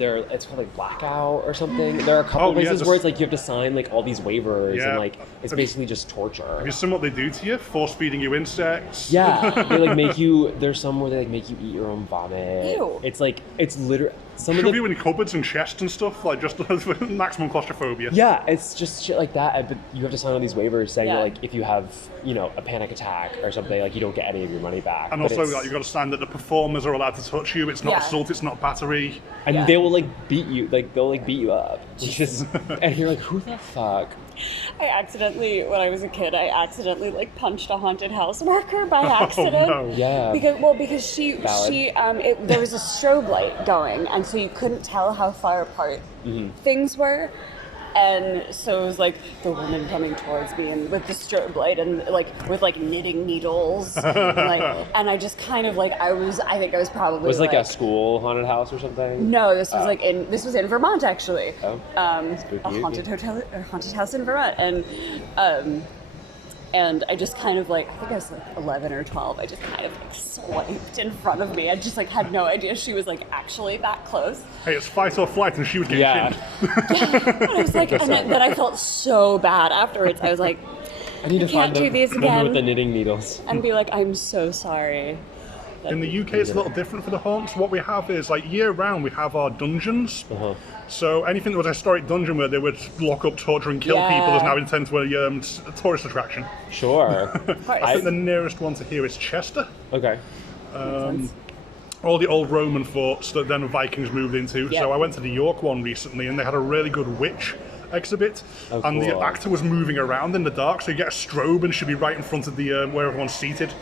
it's called like blackout or something. There are a couple places where it's like you have to sign like all these waivers and like it's basically just torture. Have you seen what they do to you? Force feeding you insects. Yeah, they like make you. There's some where they like make you eat your own vomit. Ew. It's like it's literally Shove you in cupboards and chests and stuff, like just maximum claustrophobia. Yeah, it's just shit like that. But you have to sign all these waivers saying that, like if you have a panic attack or something, like you don't get any of your money back. And also like you've got to sign that the performers are allowed to touch you. It's not assault. It's not battery. And they will like beat you. Like they'll like beat you up. And you're like, who the fuck? When I was a kid, I accidentally like punched a haunted house worker by accident. Oh, no. Yeah. Because she there was a strobe light going, and so you couldn't tell how far apart things were. And so it was like the woman coming towards me and with the strobe light and like with like knitting needles, and I just kind of like I think I was probably was like a school haunted house or something. No, this was this was in Vermont actually. Oh, a haunted house in Vermont, and I just kind of like, I think I was like 11 or 12, I just kind of like swiped in front of me. I just like had no idea she was like actually that close. Hey, it's fight or flight, and she was getting And I was like, and then I felt so bad afterwards. I was like, I need to can't do these again. With the knitting needles. And be like, I'm so sorry. In the UK, it's a little different for the haunts. What we have is, like, year-round, we have our dungeons. So anything that was a historic dungeon where they would lock up, torture, and kill people has now been turned to a tourist attraction. Sure. I think the nearest one to here is Chester. Okay. All the old Roman forts that then the Vikings moved into. So I went to the York one recently, and they had a really good witch exhibit, and the actor was moving around in the dark, so you get a strobe and should be right in front of the where everyone's seated.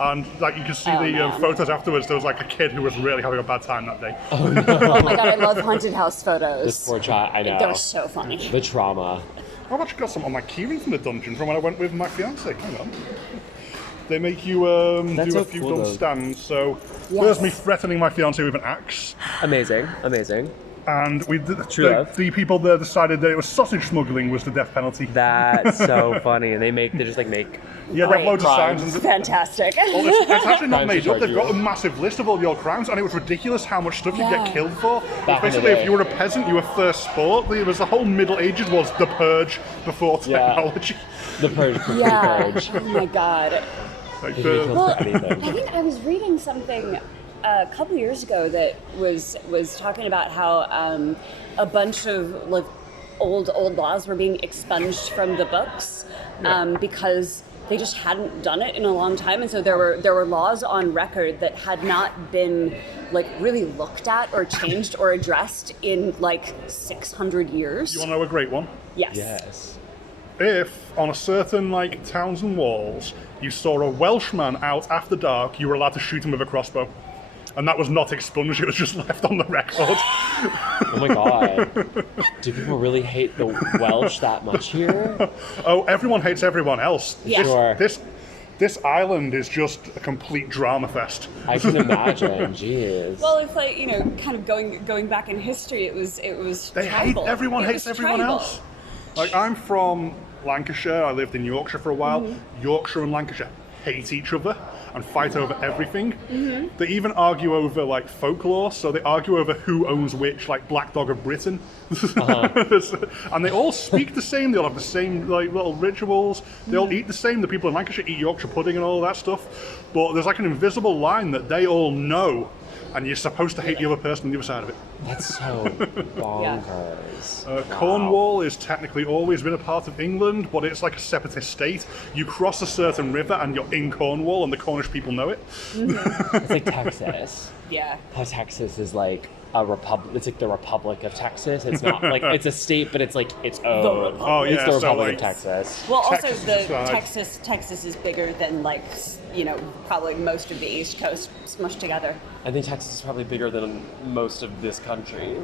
And like you can see photos afterwards, there was like a kid who was really having a bad time that day. Oh, no. Oh my god, I love haunted house photos. This poor child, I know. They're so funny. The trauma. I've actually got some on my keyring from the dungeon from when I went with my fiance. Hang on. They make you do a few dumb stands. So there's me threatening my fiance with an axe. Amazing. And the people there decided that it was sausage smuggling was the death penalty. That's so funny. And they just make they have loads of signs. And fantastic. It's actually not made up. They've got a massive list of all your crimes, and it was ridiculous how much stuff you get killed for. Basically, if you were a peasant, you were first sport. There was the whole Middle Ages was the purge before technology. The purge before the purge. Oh my god. I think I was reading something a couple years ago that was talking about how a bunch of like old laws were being expunged from the books because they just hadn't done it in a long time, and so there were laws on record that had not been like really looked at or changed or addressed in like 600 years. You want to know a great one? Yes. If on a certain like towns and walls you saw a Welshman out after dark, you were allowed to shoot him with a crossbow. And that was not expunged, it was just left on the record. Oh my god. Do people really hate the Welsh that much here? Oh, everyone hates everyone else. Yeah. This island is just a complete drama fest. I can imagine, jeez. Well, it's like, kind of going back in history, it was tribal. Everyone hates everyone else. Like, I'm from Lancashire, I lived in Yorkshire for a while. Yorkshire and Lancashire hate each other and fight over everything. They even argue over like folklore, so they argue over who owns which, like Black Dog of Britain. And they all speak the same, they all have the same like little rituals, they all eat the same. The people in Lancashire eat Yorkshire pudding and all that stuff, but there's like an invisible line that they all know, and you're supposed to hate the other person on the other side of it. That's so bonkers. Wow. Cornwall is technically always been a part of England, but it's like a separatist state. You cross a certain river and you're in Cornwall, and the Cornish people know it. It's like Texas. Yeah. How Texas is like a republic. It's like the Republic of Texas. It's not like it's a state, but it's like its own. It's the Republic of Texas. Well, also Texas is bigger than like probably most of the East Coast smushed together. I think Texas is probably bigger than most of this country.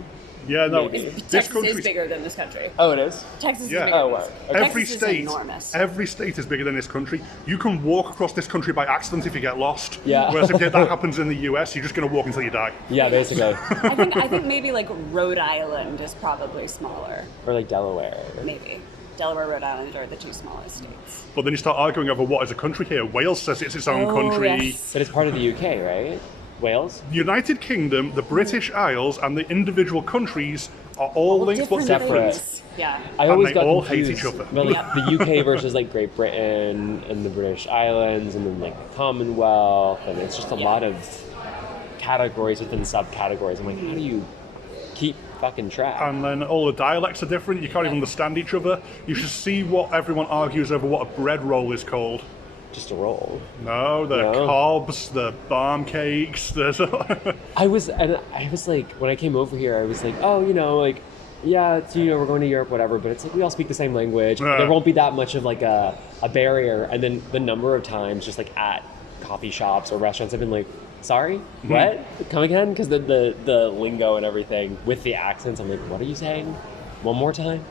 Yeah, no. Texas is bigger than this country. Oh, it is? Texas is bigger than this. Every Texas state, is enormous. Every state is bigger than this country. You can walk across this country by accident if you get lost. Yeah. Whereas if that happens in the US, you're just going to walk until you die. Yeah, basically. I think maybe like Rhode Island is probably smaller. Or like Delaware. Maybe. Delaware, Rhode Island are the two smallest states. But then you start arguing over what is a country here. Wales says it's its own country. Yes. But it's part of the UK, right? Wales? The United Kingdom, the British Isles, and the individual countries are all linked but different. Yeah. I always they got all confused hate each other. about, like, the UK versus like Great Britain and the British Islands and then like the Commonwealth, and it's just a lot of categories within subcategories. I'm like, how do you keep fucking track? And then all the dialects are different. You can't even understand each other. You should see what everyone argues over what a bread roll is called. Just a roll. No, the cobs, the barm cakes. There's I was like, when I came over here, I was like, oh, like, yeah, it's, we're going to Europe, whatever, but it's like we all speak the same language. There won't be that much of like a barrier. And then the number of times just like at coffee shops or restaurants, I've been like, sorry, what? Come again? Because the lingo and everything with the accents, I'm like, what are you saying? One more time?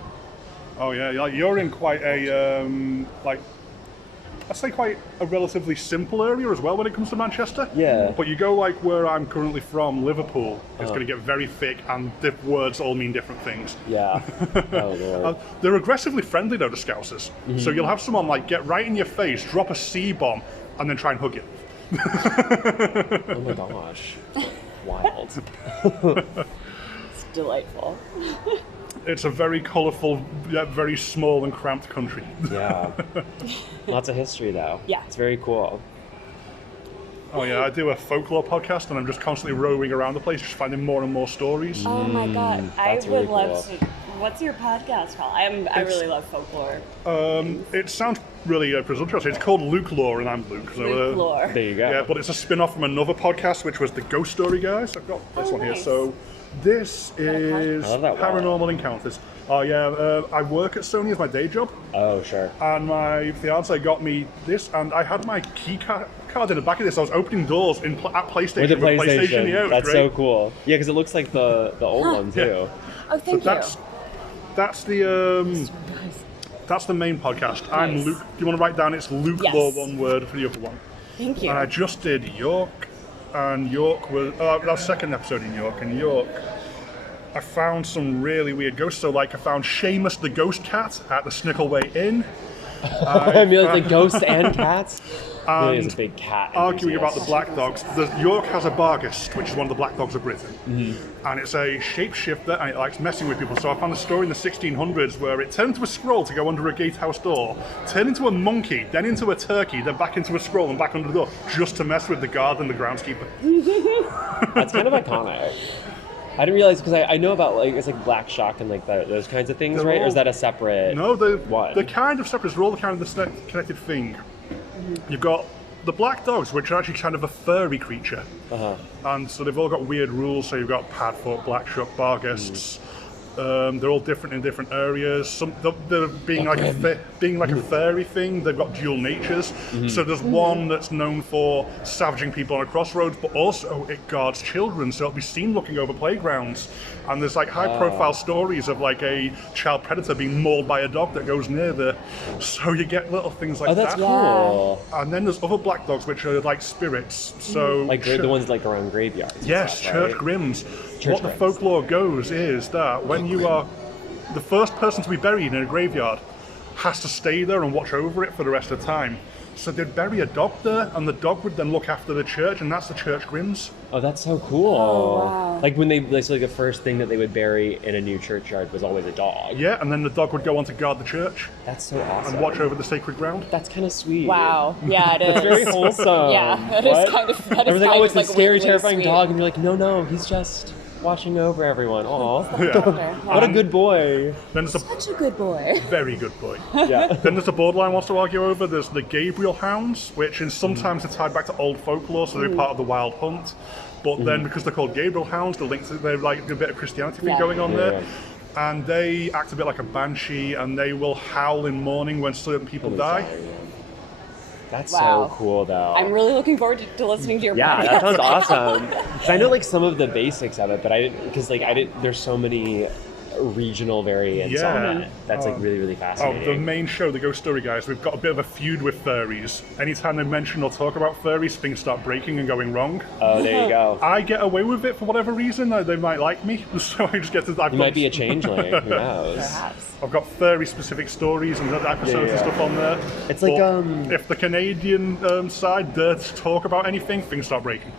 Oh yeah, like you're in quite a I'd say quite a relatively simple area as well when it comes to Manchester. Yeah. But you go like where I'm currently from, Liverpool, it's going to get very thick and the words all mean different things. Yeah. Oh, Lord. They're aggressively friendly though, the Scousers. So you'll have someone like get right in your face, drop a C-bomb, and then try and hug you. Oh my gosh. Wild. It's delightful. It's a very colourful, yet very small and cramped country. Yeah. Lots of history, though. Yeah. It's very cool. Oh yeah, I do a folklore podcast and I'm just constantly roving around the place, just finding more and more stories. Oh my god, I that's would really love cool. to. What's your podcast called? I really love folklore. It sounds really presumptuous. It's called Luke Lore, and I'm Luke. So, Luke Lore. There you go. Yeah, but it's a spin-off from another podcast, which was the Ghost Story Guys. I've got this one here. Nice. So this is I love that one. Paranormal Encounters. Oh yeah, I work at Sony as my day job, Oh, sure. and my fiance got me this, and I had my key card in the back of this. I was opening doors at PlayStation. With the PlayStation. Yeah, it was That's great. so cool. Yeah, because it looks like the old one, too. Yeah. Oh, thank you. That's the main podcast. I'm Nice. Luke. Do you want to write down? It's Luke Yes. Lore, one word for the other one. Thank you. And I just did York, and York was our second episode in York. And York, I found some really weird ghosts. So like I found Seamus the ghost cat at the Snickleway Inn. I mean, like ghosts and cats. Really is a And big cat. arguing about the enthusiast. black dogs. York has a Barghest, which is one of the black dogs of Britain. Mm-hmm. And it's a shapeshifter and it likes messing with people. So I found a story in the 1600s where it turned into a scroll to go under a gatehouse door, turned into a monkey, then into a turkey, then back into a scroll and back under the door, just to mess with the guard and the groundskeeper. That's kind of iconic. I didn't realize, because I know about, like, it's like Black Shock and like those kinds of things, They're right? Or is all- that a separate No, they're one? kind of separate. They're all the kind of the connected thing. You've got the black dogs, which are actually kind of a furry creature. And so they've all got weird rules. So you've got Padfoot, Black Shock, Barghests. They're all different in different areas. Some they're being like a fairy thing. They've got dual natures. So there's one that's known for savaging people on a crossroads, but also it guards children, so it'll be seen looking over playgrounds. And there's like high-profile stories of like a child predator being mauled by a dog that goes near there. So you get little things like Oh, that's that. cool. And then there's other black dogs which are like spirits. So Like the ones like around graveyards. and yes, stuff, church right? grims. Church What the grims. folklore goes is that when you are the first person to be buried in a graveyard has to stay there and watch over it for the rest of the time. So they'd bury a dog there, and the dog would then look after the church, and that's the church grims. Oh, that's so cool. Oh, wow. Like when so like the first thing that they would bury in a new churchyard was always a dog. Yeah, and then the dog would go on to guard the church That's so awesome. and watch over the sacred ground. That's kind of sweet. Wow. Yeah, it is. It's very wholesome. Yeah, it is What? kind of. That I is was like, kind oh, of it's like a scary, weirdly terrifying sweet. dog, and you're like, no, he's just watching over everyone. Aw. Yeah. What a good boy. Then there's a Such a good boy. very good boy. Yeah. Then there's the borderline wants to argue over. There's the Gabriel hounds, which sometimes are tied back to old folklore, so they're part of the wild hunt. But then because they're called Gabriel hounds, they're like a bit of Christianity thing Yeah. going on Yeah. there. And they act a bit like a banshee, and they will howl in mourning when certain people die. That's Wow. so cool, though. I'm really looking forward to listening to your Yeah, podcast. that sounds awesome. 'Cause I know like some of the basics of it, but I didn't because like I didn't. There's so many regional variants Yeah. on it. That's like really, really Oh, fascinating. the main show, the Ghost Story Guys, we've got a bit of a feud with furries. Anytime they mention or talk about furries, things start breaking and going wrong. Oh, there you go. I get away with it for whatever reason. They might like me, so I just get to. You might be a changeling. Who knows? Perhaps. I've got furry-specific stories and episodes and stuff on there. It's like, But if the Canadian side dares talk about anything, things start breaking.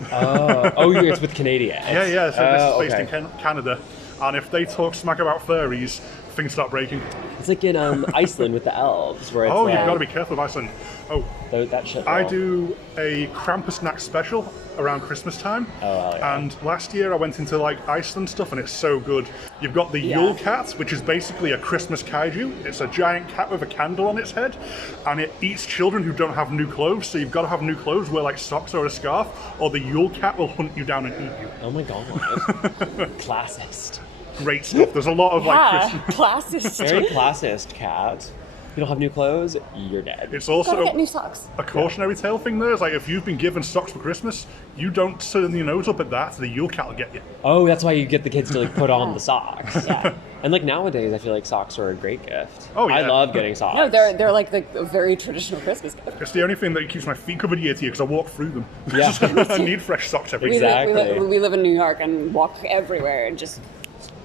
It's with Canadians. Yeah. So this is based okay. in Canada, and if they talk smack about furries, things start breaking. It's like in Iceland with the elves, where it's Oh, like, you've got to be careful with Iceland. Oh, that shit. I roll. do a Krampusnacht special around Christmas time. Oh, hell yeah. And last year I went into like Iceland stuff, and it's so good. You've got the Yule Cat, which is basically a Christmas kaiju. It's a giant cat with a candle on its head, and it eats children who don't have new clothes. So you've got to have new clothes, wear like socks or a scarf, or the Yule Cat will hunt you down and eat you. Oh my god. Classist. Great stuff. There's a lot of like Christmas. Classist. Very classist, cat. You don't have new clothes, you're dead. It's Gotta also get new socks. a cautionary tale thing there. Is like if you've been given socks for Christmas, you don't turn your nose up at that. The Yule Cat will get you. Oh, that's why you get the kids to like put on the socks. Yeah. And like nowadays, I feel like socks are a great gift. Oh, yeah. I love getting socks. No, they're like a very traditional Christmas gift. It's the only thing that keeps my feet covered year to year because I walk through them. Yeah. I need fresh socks every We, day. Exactly. we live in New York and walk everywhere and just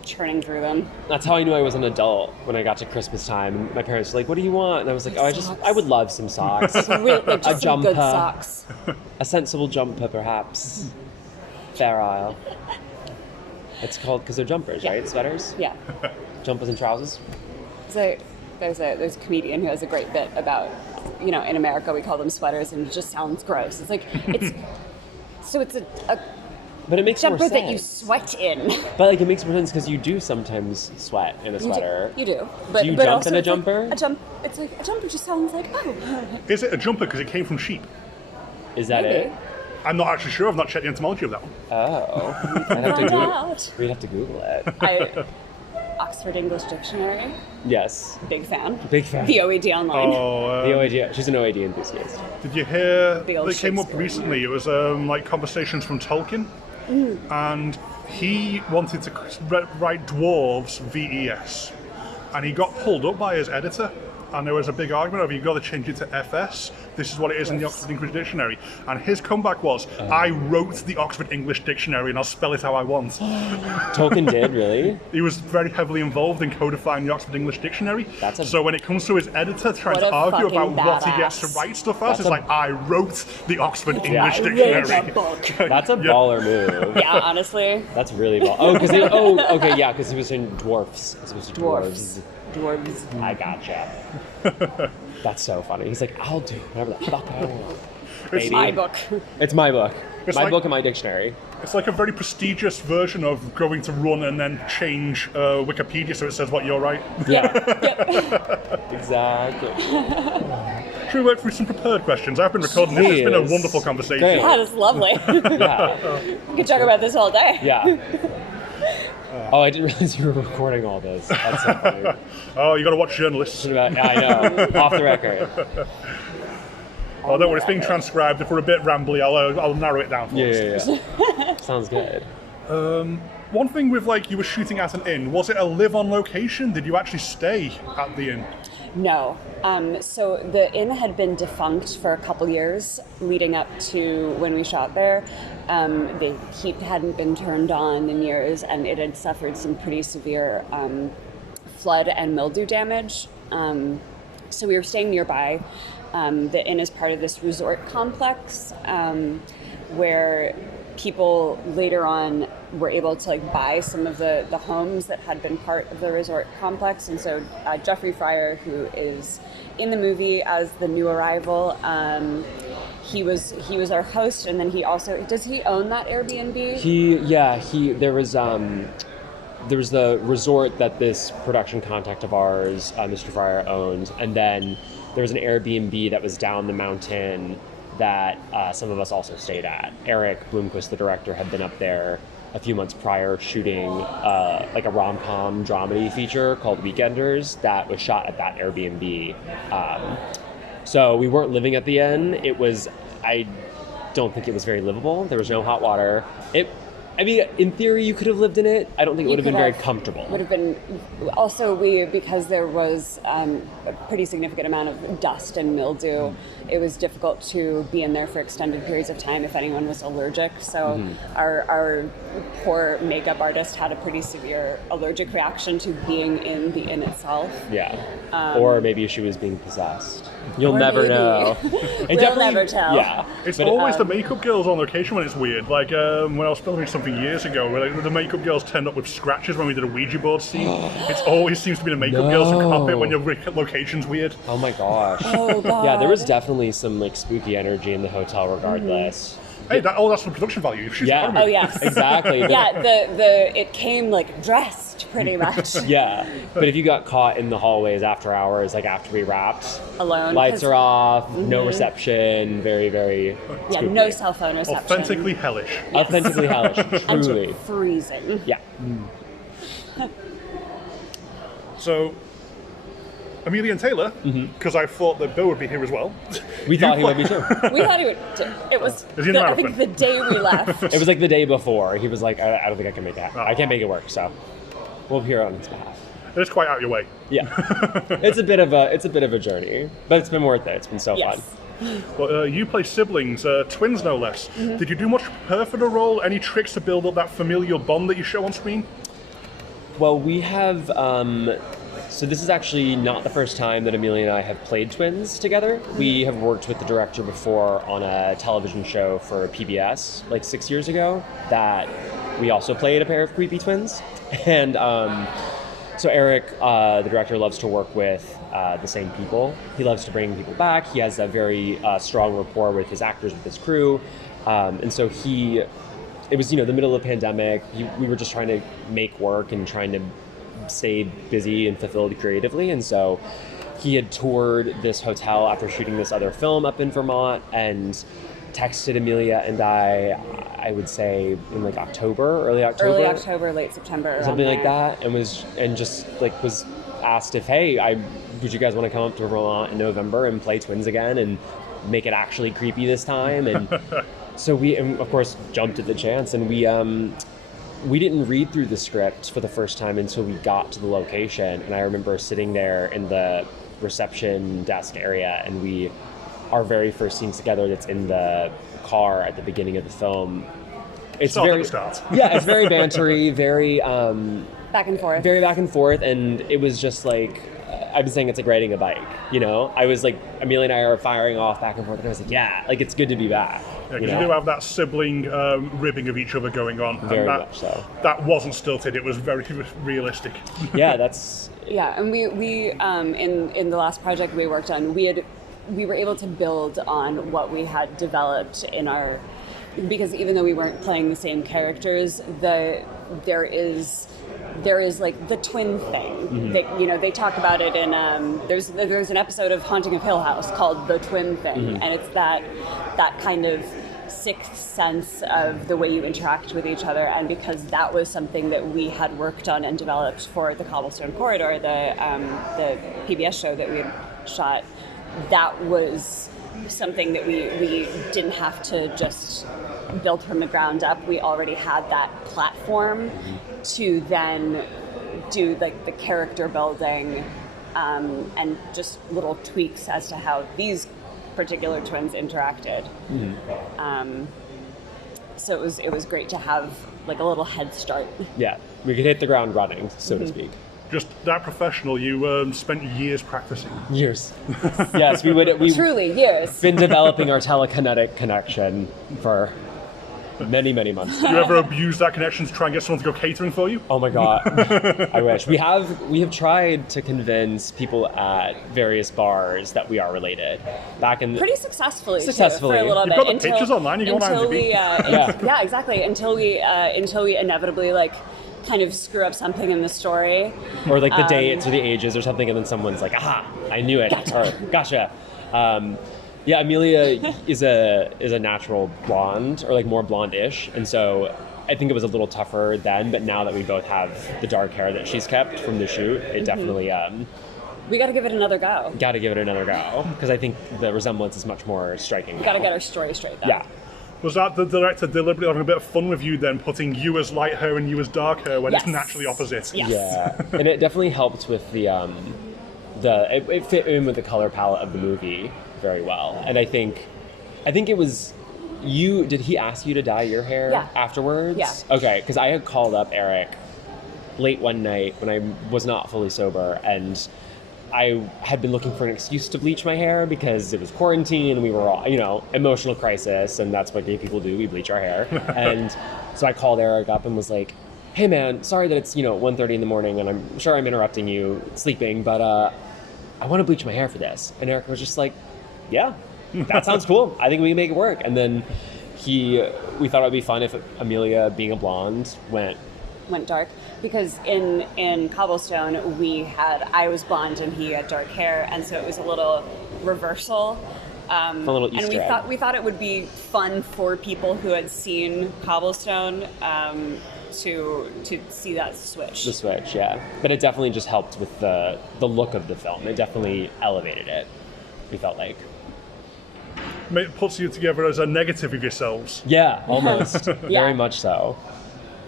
churning through them. That's how I knew I was an adult when I got to Christmas time. And my parents were like, "What do you want?" And I was like, Socks. I would love some socks, Like just a some jumper, good socks. a sensible jumper, perhaps. Fair Isle. It's called because they're jumpers, Yeah. right? Sweaters, Yeah. jumpers, and trousers. So there's a comedian who has a great bit about, in America we call them sweaters and it just sounds gross. It's like it's a But it makes more jumper sense. that you sweat in. But like it makes more sense because you do sometimes sweat in a sweater. You do. But, Do you but jump also in a it's like jumper? It's like a jumper just sounds like, oh. Is it a jumper because it came from sheep? Is that Maybe. it? I'm not actually sure. I've not checked the etymology of that one. Oh, I'd have to Find Google. out. We'd have to Google it. Oxford English Dictionary, Yes, big fan. big fan. The OED online. The OAD. She's an OAD enthusiast. Did you hear The old they came up Shakespeare recently? It was like conversations from Tolkien, and he wanted to write dwarves VES, and he got pulled up by his editor. And there was a big argument over you've got to change it to FS. This is what it is in the Oxford English Dictionary. And his comeback was, I wrote the Oxford English Dictionary and I'll spell it how I want. Tolkien did, really? He was very heavily involved in codifying the Oxford English Dictionary. So when it comes to his editor trying What to a argue fucking about what he gets to badass. wrote stuff as, it's like, I wrote the Oxford English I wrote Dictionary. a book. That's a baller move. Yeah, honestly. That's really baller. Oh, because he was in dwarfs. It was Dwarves. I gotcha. That's so funny. He's like, I'll do whatever the fuck I want. It's, My book. It's my book. It's My like- book and my dictionary. it's like a very prestigious version of going to run and then change Wikipedia so it says what you're right. Yeah. Exactly. Should we work through some prepared questions? I've been recording this. It's been a Please. wonderful conversation. Great. God, it's lovely. Yeah. We could talk about this all day. Yeah. Oh, I didn't realize you were recording all this. That's so funny. Oh, you got to watch journalists. Yeah, I know. Off the record. Oh, don't worry, it's being transcribed. If we're a bit rambly, I'll narrow it down for us. Yeah. Sounds good. One thing with like you were shooting at an inn, was it a live-on location? Did you actually stay at the inn? No. So the inn had been defunct for a couple years leading up to when we shot there. The heat hadn't been turned on in years, and it had suffered some pretty severe flood and mildew damage. So we were staying nearby. The inn is part of this resort complex where people later on were able to like buy some of the homes that had been part of the resort complex. And so Jeffrey Fryer, who is in the movie as the new arrival, he was our host, and then he also does he own that Airbnb? There was the resort that this production contact of ours, Mr. Fryer, owned, and then there was an Airbnb that was down the mountain that some of us also stayed at. Eric Bloomquist, the director, had been up there a few months prior shooting like a rom-com dramedy feature called Weekenders that was shot at that Airbnb. So we weren't living at the inn. I don't think it was very livable. There was no hot water. In theory, you could have lived in it. I don't think it would have been very comfortable. Would have been also because there was a pretty significant amount of dust and mildew. It was difficult to be in there for extended periods of time if anyone was allergic. So our poor makeup artist had a pretty severe allergic reaction to being in the inn itself. Yeah. Or maybe she was being possessed. You'll Or never maybe. know. We'll never tell. Yeah. It's But, always the makeup girls on location when it's weird. Like when I was filming something years ago, where the makeup girls turned up with scratches when we did a Ouija board scene. It always seems to be the makeup girls who cop it when your location's weird. Oh my gosh. Oh god. Yeah, there was definitely some like spooky energy in the hotel regardless. Hey, that's the production value. She's Yeah. Oh yes. Exactly. Yeah, the it came like dressed pretty much. Yeah, but if you got caught in the hallways after hours, like after we wrapped, Alone. lights 'cause- are off, no reception, very, very Yeah, spooky. no cell phone reception. authentically hellish. Authentically hellish, truly. And freezing. Yeah. So, Amelia and Taylor, because I thought that Bill would be here as well. We thought he would be too. We thought he would. It was. Is he in the I marathon? think the day we left. It was like the day before. He was like, I don't think I can make it. I can't make it work, so we'll be here on his behalf. It's quite out your way. Yeah. It's a bit of a journey, but it's been worth it. It's been so Yes. fun. Well, you play siblings, twins no less. Did you do much to prepare for the role? Any tricks to build up that familial bond that you show on screen? Well, we have. So this is actually not the first time that Amelia and I have played twins together. We have worked with the director before on a television show for PBS like 6 years ago that we also played a pair of creepy twins. And so Eric, the director, loves to work with the same people. He loves to bring people back. He has a very strong rapport with his actors, with his crew. And so it was, the middle of the pandemic. We were just trying to make work and trying to stay busy and fulfilled creatively, and so he had toured this hotel after shooting this other film up in Vermont and texted Amelia and I would say in like early October, late September, something like that, and was asked if, hey, would you guys want to come up to Vermont in November and play twins again and make it actually creepy this time? And so we, of course, jumped at the chance, and we didn't read through the script for the first time until we got to the location. And I remember sitting there in the reception desk area, and our very first scenes together that's in the car at the beginning of the film. It's Start. Yeah, it's very bantery, very back and forth. very back and forth, and it was just like, I've been saying it's like riding a bike, I was like, Amelia and I are firing off back and forth, and I was like, yeah, like it's good to be back. Yeah, because you do have that sibling ribbing of each other going on. Very and much so. That wasn't stilted, it was very realistic. Yeah, that's... Yeah, and we in the last project we worked on, we were able to build on what we had developed in our, because even though we weren't playing the same characters, there is like the twin thing. They talk about it in there's an episode of Haunting of Hill House called The Twin Thing, and it's that kind of sixth sense of the way you interact with each other. And because that was something that we had worked on and developed for the Cobblestone Corridor, the PBS show that we had shot, that was something that we didn't have to just build from the ground up. We already had that platform to then do like the character building and just little tweaks as to how these particular twins interacted. So it was great to have like a little head start. Yeah, we could hit the ground running, so to speak. Just that professional, you spent years practicing. Years. Yes, we Truly, years. been developing our telekinetic connection for many, many months. Do you ever abuse that connection to try and get someone to go catering for you? Oh my god, I wish. We have tried to convince people at various bars that we are related. Back in Pretty successfully. Too, Successfully. for a little You've bit. got the pictures online, you can go on until IMDb. we, Yeah. yeah, exactly. Until we inevitably like kind of screw up something in the story. or like the dates or the ages or something, and then someone's like, aha, I knew it. Or, gotcha. Yeah, Amelia is a natural blonde, or like more blonde-ish, and so I think it was a little tougher then. But now that we both have the dark hair that she's kept from the shoot, it definitely We got to give it another go. got to give it another go, because I think the resemblance is much more striking. We got to get our story straight though. Yeah. Was that the director deliberately having a bit of fun with you then, putting you as light hair and you as dark hair when it's Yes. naturally opposite? Yes. Yeah, and it definitely helped with it fit in with the color palette of the movie very well. And I think it was you. Did he ask you to dye your hair afterwards? Yeah. Okay, because I had called up Eric late one night when I was not fully sober, and I had been looking for an excuse to bleach my hair because it was quarantine and we were all, emotional crisis, and that's what gay people do. We bleach our hair. And so I called Eric up and was like, hey man, sorry that it's, 1:30 in the morning and I'm sure I'm interrupting you sleeping, but I want to bleach my hair for this. And Eric was just like, yeah, that sounds cool. I think we can make it work. And then we thought it would be fun if Amelia, being a blonde, went dark, because in Cobblestone I was blonde and he had dark hair, and so it was a little reversal. A little Easter egg. And we thought it would be fun for people who had seen Cobblestone to see that switch. The switch, yeah. But it definitely just helped with the look of the film. It definitely elevated it, we felt like. It puts you together as a negative of yourselves. Yeah, almost. Yeah. Very much so.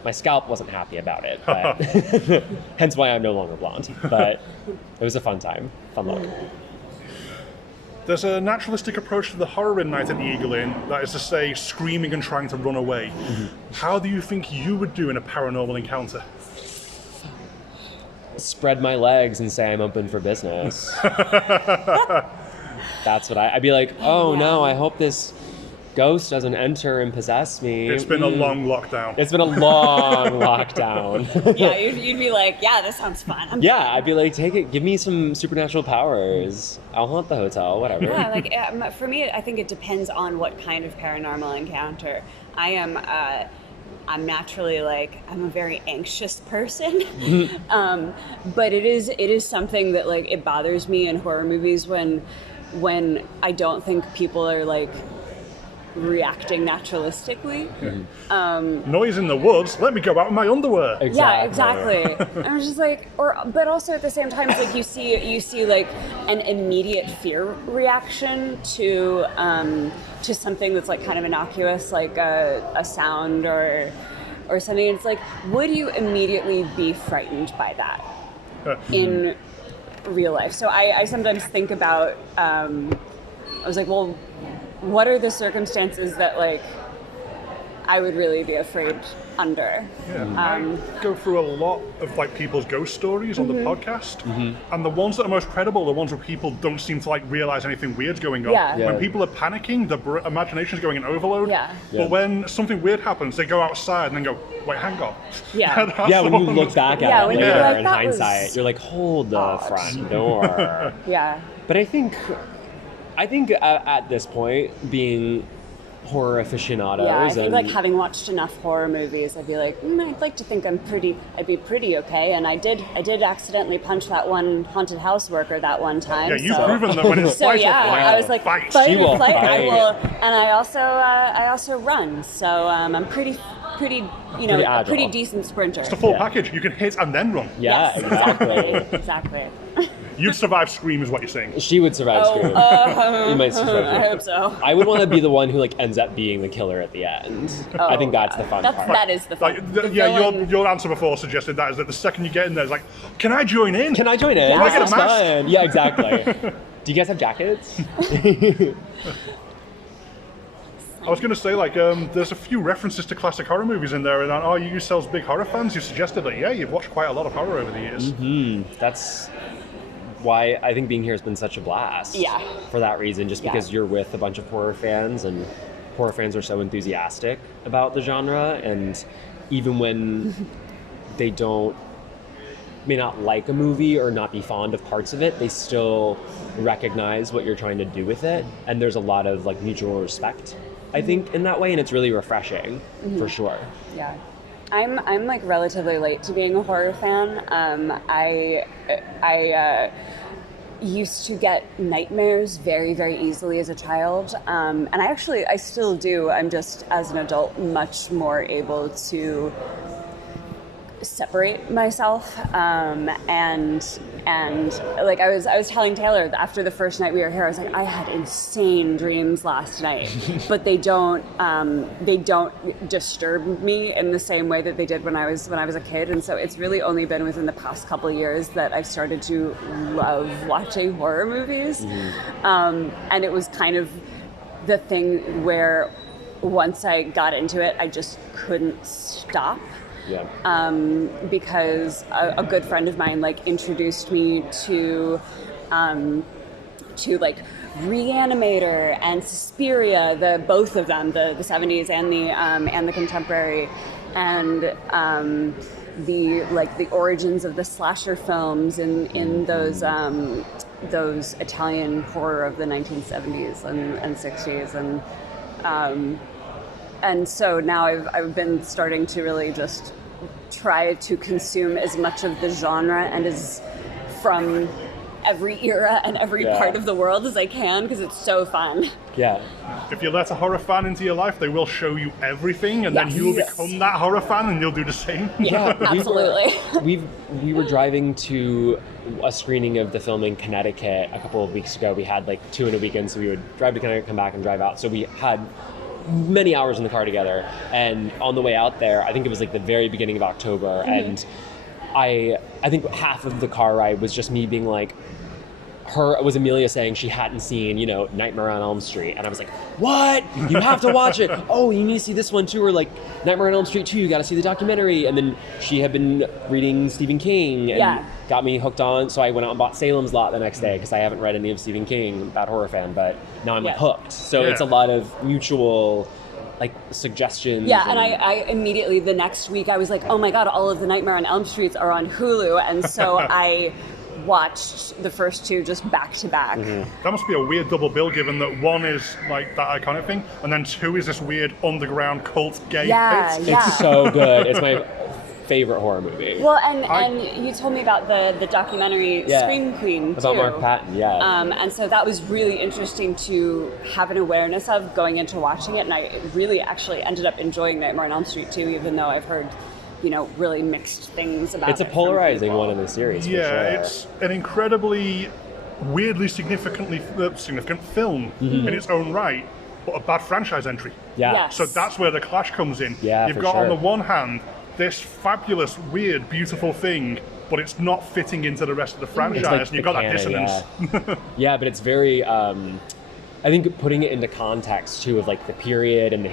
My scalp wasn't happy about it, but hence why I'm no longer blonde. But it was a fun time, fun look. There's a naturalistic approach to the horror in Night at the Eagle Inn, that is to say, screaming and trying to run away. Mm-hmm. How do you think you would do in a paranormal encounter? Spread my legs and say I'm open for business. That's what I'd be like, oh no, I hope this ghost doesn't enter and possess me. It's been a long lockdown. It's been a long lockdown. Yeah, you'd be like, yeah, this sounds fun. I'd be like, take it, give me some supernatural powers. I'll haunt the hotel, whatever. Yeah, for me, I think it depends on what kind of paranormal encounter. I'm naturally I'm a very anxious person, but it is something that it bothers me in horror movies when I don't think people are reacting naturalistically. Mm-hmm. Noise in the woods. Let me go out in my underwear. Exactly. Yeah, exactly. And I was just but also at the same time, you see an immediate fear reaction to something that's kind of innocuous, like a sound or something. It's would you immediately be frightened by that in real life? So I sometimes think about. I was like, well, what are the circumstances that I would really be afraid under? Yeah, I go through a lot of people's ghost stories on the podcast, and the ones that are most credible are the ones where people don't seem to realize anything weird's going on. Yeah. When people are panicking, the imagination's going in overload. Yeah. But when something weird happens, they go outside and then go, wait, hang on. Yeah. Yeah, when you look back at it when later you're in hindsight, you're like, hold the front door. Yeah. But I think at this point, being horror aficionados, I think having watched enough horror movies, I'd be like, I'd like to think I'd be pretty okay. And I did accidentally punch that one haunted house worker that one time. Yeah, you've proven that when it's so fight or yeah, flight, I was like, fight. fight She or will flight, I fight. will. And I also run, so I'm pretty, a pretty decent sprinter. It's the full package. You can hit and then run. Yeah, Yes, exactly. Exactly. You'd survive Scream is what you're saying. She would survive Scream. You might survive Scream. I hope so. I would want to be the one who ends up being the killer at the end. I think that's the fun part. That is the fun. Your answer before suggested that is that the second you get in there, it's can I join in? Can I join in? Can I get a This is mask? fun. Yeah, exactly. Do you guys have jackets? I was going to say, there's a few references to classic horror movies in there, and are you yourselves big horror fans? You suggested that, you've watched quite a lot of horror over the years. Mm-hmm. That's why I think being here has been such a blast. Yeah. For that reason, just because you're with a bunch of horror fans, and horror fans are so enthusiastic about the genre, and even when they may not like a movie or not be fond of parts of it, they still recognize what you're trying to do with it, and there's a lot of mutual respect, I think, in that way, and it's really refreshing, for sure. Yeah. I'm relatively late to being a horror fan. I used to get nightmares very, very easily as a child, and I still do. I'm just, as an adult, much more able to separate myself, and I was telling Taylor after the first night we were here, I was like, I had insane dreams last night, but they don't disturb me in the same way that they did when I was a kid. And so it's really only been within the past couple of years that I've started to love watching horror movies. And it was kind of the thing where once I got into it, I just couldn't stop. because a good friend of mine like introduced me to like Reanimator and Suspiria, both of them, the 70s and the contemporary, and the origins of the slasher films in those Italian horror of the 1970s and 60s, and so now I've been starting to really just try to consume as much of the genre and as from every era and every part of the world as I can, because it's so fun. Yeah. If you let a horror fan into your life, they will show you everything, and then you'll become that horror fan, and you'll do the same. Yeah, absolutely. We were driving to a screening of the film in Connecticut a couple of weeks ago. We had like 2 in a weekend, so we would drive to Connecticut, come back, and drive out. So we had many hours in the car together, and on the way out there, I think it was like the very beginning of October, and I think half of the car ride was just me being like, was Amelia saying she hadn't seen, Nightmare on Elm Street. And I was like, what? You have to watch it. Oh, you need to see this one too. Or like Nightmare on Elm Street 2, you got to see the documentary. And then she had been reading Stephen King and got me hooked on. So I went out and bought Salem's Lot the next day because I haven't read any of Stephen King. I'm a bad horror fan, but now I'm like hooked. So it's a lot of mutual like suggestions. Yeah, and I immediately the next week I was like, oh my God, all of the Nightmare on Elm Streets are on Hulu. And so I watched the first 2 just back to back. That must be a weird double bill, given that 1 is like that iconic thing, and then 2 is this weird underground cult gay pit. It's so good. It's my favorite horror movie. Well, and you told me about the documentary Scream Queen about too. Mark Patton, and so that was really interesting to have an awareness of going into watching it, and I really actually ended up enjoying Nightmare on Elm Street too, even though I've heard really mixed things about it. It's a polarizing one in the series. Yeah, for sure. It's an incredibly, weirdly significant film in its own right, but a bad franchise entry. Yeah. Yes. So that's where the clash comes in. Yeah, You've for got sure. on the one hand this fabulous, weird, beautiful thing, but it's not fitting into the rest of the franchise, It's like and you've got that dissonance. Yeah, but it's very. I think putting it into context too of like the period and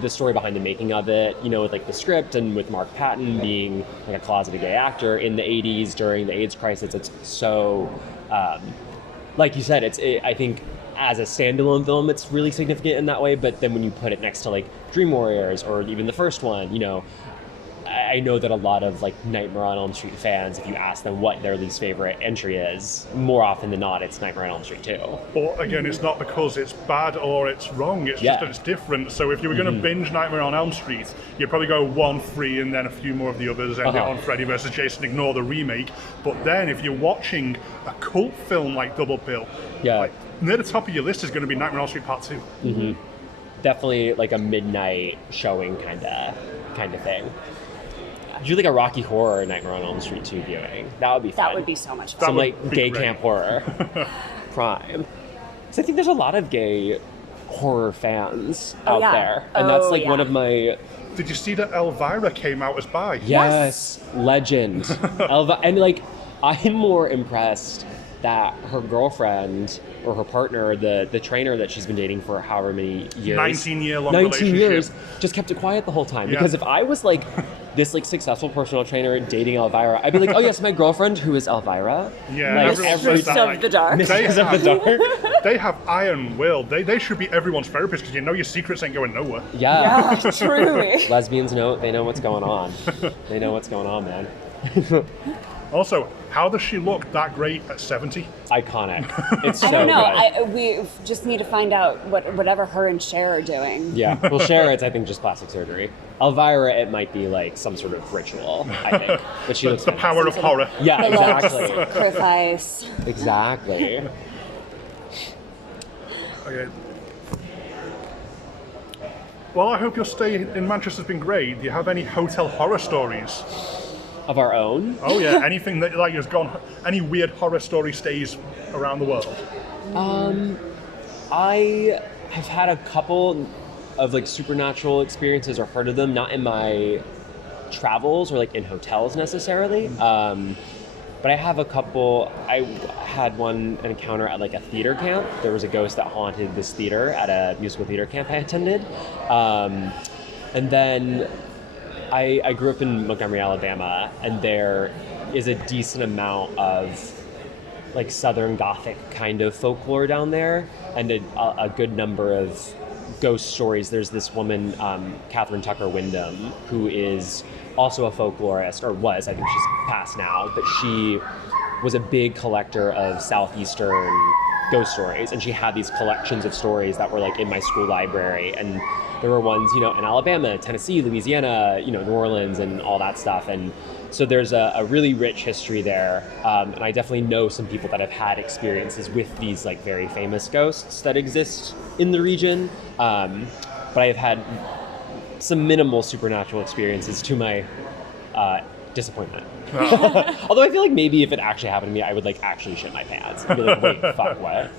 the story behind the making of it, with like the script and with Mark Patton being like a closeted gay actor in the 80s during the AIDS crisis. It's so, like you said, I think as a standalone film, it's really significant in that way. But then when you put it next to like Dream Warriors or even the first one, I know that a lot of like Nightmare on Elm Street fans, if you ask them what their least favorite entry is, more often than not, it's Nightmare on Elm Street 2. But again, it's not because it's bad or it's wrong, it's just that it's different. So if you were going to binge Nightmare on Elm Street, you'd probably go 1, 3, and then a few more of the others, and get on Freddy vs. Jason, ignore the remake. But then if you're watching a cult film like Double Bill, like, near the top of your list is going to be Nightmare on Elm Street Part 2. Definitely like a midnight showing kind of thing. Do like a Rocky Horror Nightmare on Elm Street 2 viewing. That would be fun. That would be so much fun. Some like gay camp horror. Prime. Because I think there's a lot of gay horror fans out there. And that's like one of my... Did you see that Elvira came out as bi? Yes. Legend. And like, I'm more impressed that her girlfriend or her partner, the trainer that she's been dating for however many years, 19-year-long 19 years, just kept it quiet the whole time. Because if I was like this like successful personal trainer dating Elvira, I'd be like, oh yes, my girlfriend who is Elvira. Yeah, like, Mistress of the Dark. Mistress of the Dark. They have iron will. They should be everyone's therapist, because your secrets ain't going nowhere. Yeah. Truly. Lesbians they know what's going on. They know what's going on, man. Also, how does she look that great at 70? Iconic. It's so I don't know. good. We just need to find out whatever her and Cher are doing. Yeah. Well, Cher, it's I think just plastic surgery. Elvira, it might be like some sort of ritual, I think. But she looks the power of horror. Yeah, exactly. Sacrifice. Exactly. Okay. Well, I hope your stay in Manchester's been great. Do you have any hotel horror stories? Of our own? Oh yeah, anything that like has gone, any weird horror story stays around the world? I have had a couple of like supernatural experiences or heard of them, not in my travels or like in hotels necessarily. But I have a couple. I had an encounter at like a theater camp. There was a ghost that haunted this theater at a musical theater camp I attended. And then I grew up in Montgomery, Alabama, and there is a decent amount of like Southern Gothic kind of folklore down there, and a good number of ghost stories. There's this woman, Catherine Tucker Wyndham, who is also a folklorist, or was, I think she's passed now, but she was a big collector of Southeastern ghost stories, and she had these collections of stories that were like in my school library, and there were ones, in Alabama, Tennessee, Louisiana, New Orleans, and all that stuff, and so there's a really rich history there, and I definitely know some people that have had experiences with these like very famous ghosts that exist in the region, but I have had some minimal supernatural experiences to my disappointment. Although I feel like maybe if it actually happened to me, I would like actually shit my pants and be like, wait, fuck, what?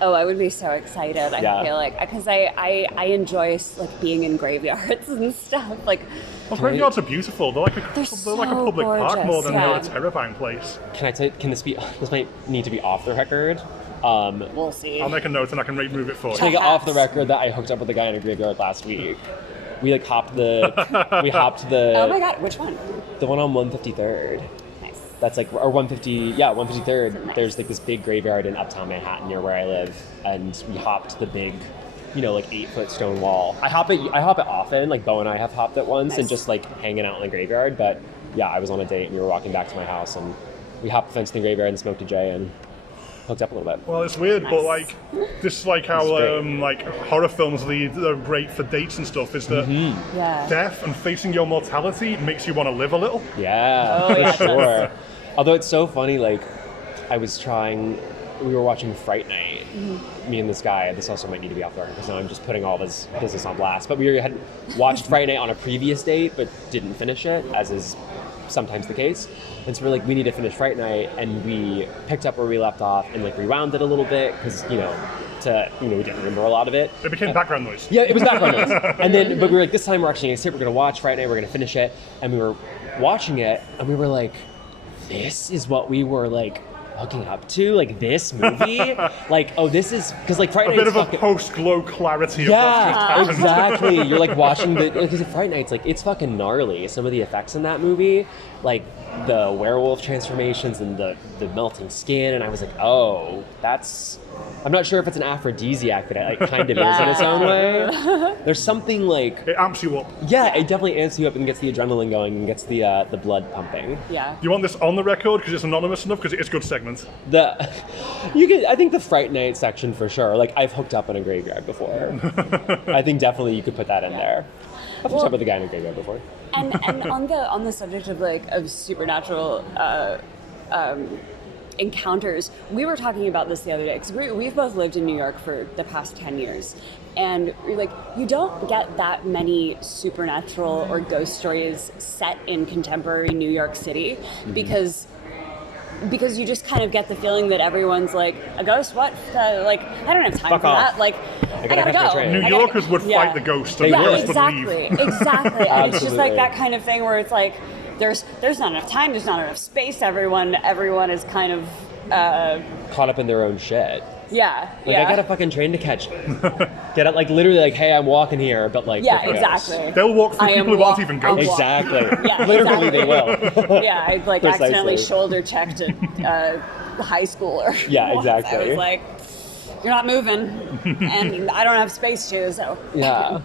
Oh, I would be so excited. I feel like, because I enjoy like being in graveyards and stuff. Like, well, graveyards are beautiful. They're like a public park more than they're a terrifying place. Can I tell you, this might need to be off the record. We'll see. I'll make a note and I can remove it for you. Can I get off the record that I hooked up with a guy in a graveyard last week? We like hopped the. Oh my god, which one? The one on 153rd. Nice. That's like, or 153rd. Nice. There's like this big graveyard in Uptown Manhattan near where I live, and we hopped the big, like 8-foot stone wall. I hop it often. Like Bo and I have hopped it once, and just like hanging out in the graveyard. But yeah, I was on a date and we were walking back to my house, and we hopped the fence in the graveyard and smoked a J and hooked up a little bit. Well, it's weird, but like this is like how like horror films are great for dates and stuff. Is that death and facing your mortality makes you want to live a little. Yeah, for sure. Although it's so funny, like we were watching Fright Night, me and this guy. This also might need to be off the record because now I'm just putting all this business on blast. But we had watched Fright Night on a previous date, but didn't finish it, as is sometimes the case. And so we're like, we need to finish Fright Night, and we picked up where we left off and like rewound it a little bit because we didn't remember a lot of it. It became background noise. Yeah, it was background noise. But we were like, this time we're actually gonna sit, we're gonna watch Fright Night, we're gonna finish it, and we were watching it, and we were like, this is what we were like hooking up to, like this movie, like, oh, this is because like Fright Night. A bit of a post-glow clarity. Yeah, exactly. You're like watching because Fright Night's like it's fucking gnarly. Some of the effects in that movie, like the werewolf transformations and the melting skin, and I was like, oh, that's. I'm not sure if it's an aphrodisiac, but it like, kind of is in its own way. There's something like it amps you up. Yeah, it definitely amps you up and gets the adrenaline going and gets the blood pumping. Yeah. You want this on the record because it's anonymous enough because it is good segment. I think the Fright Night section for sure. Like I've hooked up in a graveyard before. I think definitely you could put that in there. I've hooked up with a guy in a graveyard before. And on the subject of supernatural encounters, we were talking about this the other day because we've both lived in New York for the past 10 years, and we're like, you don't get that many supernatural or ghost stories set in contemporary New York City because you just kind of get the feeling that everyone's like, a ghost? What? Like, I don't have time Fuck for off. that. Like, I gotta go. New Yorkers would fight the ghost, and the ghost would leave. Exactly. And it's just like that kind of thing where it's like, there's not enough time, there's not enough space. Everyone is kind of caught up in their own shit. Yeah. Like I got a fucking train to catch. Get it? Like literally, like, hey, I'm walking here, but like, exactly. They'll walk through people who aren't even ghosts. Exactly. Yeah, literally, they will. Yeah, I like accidentally shoulder checked a high schooler. Yeah, exactly. I was like, you're not moving, and I don't have space to. So yeah.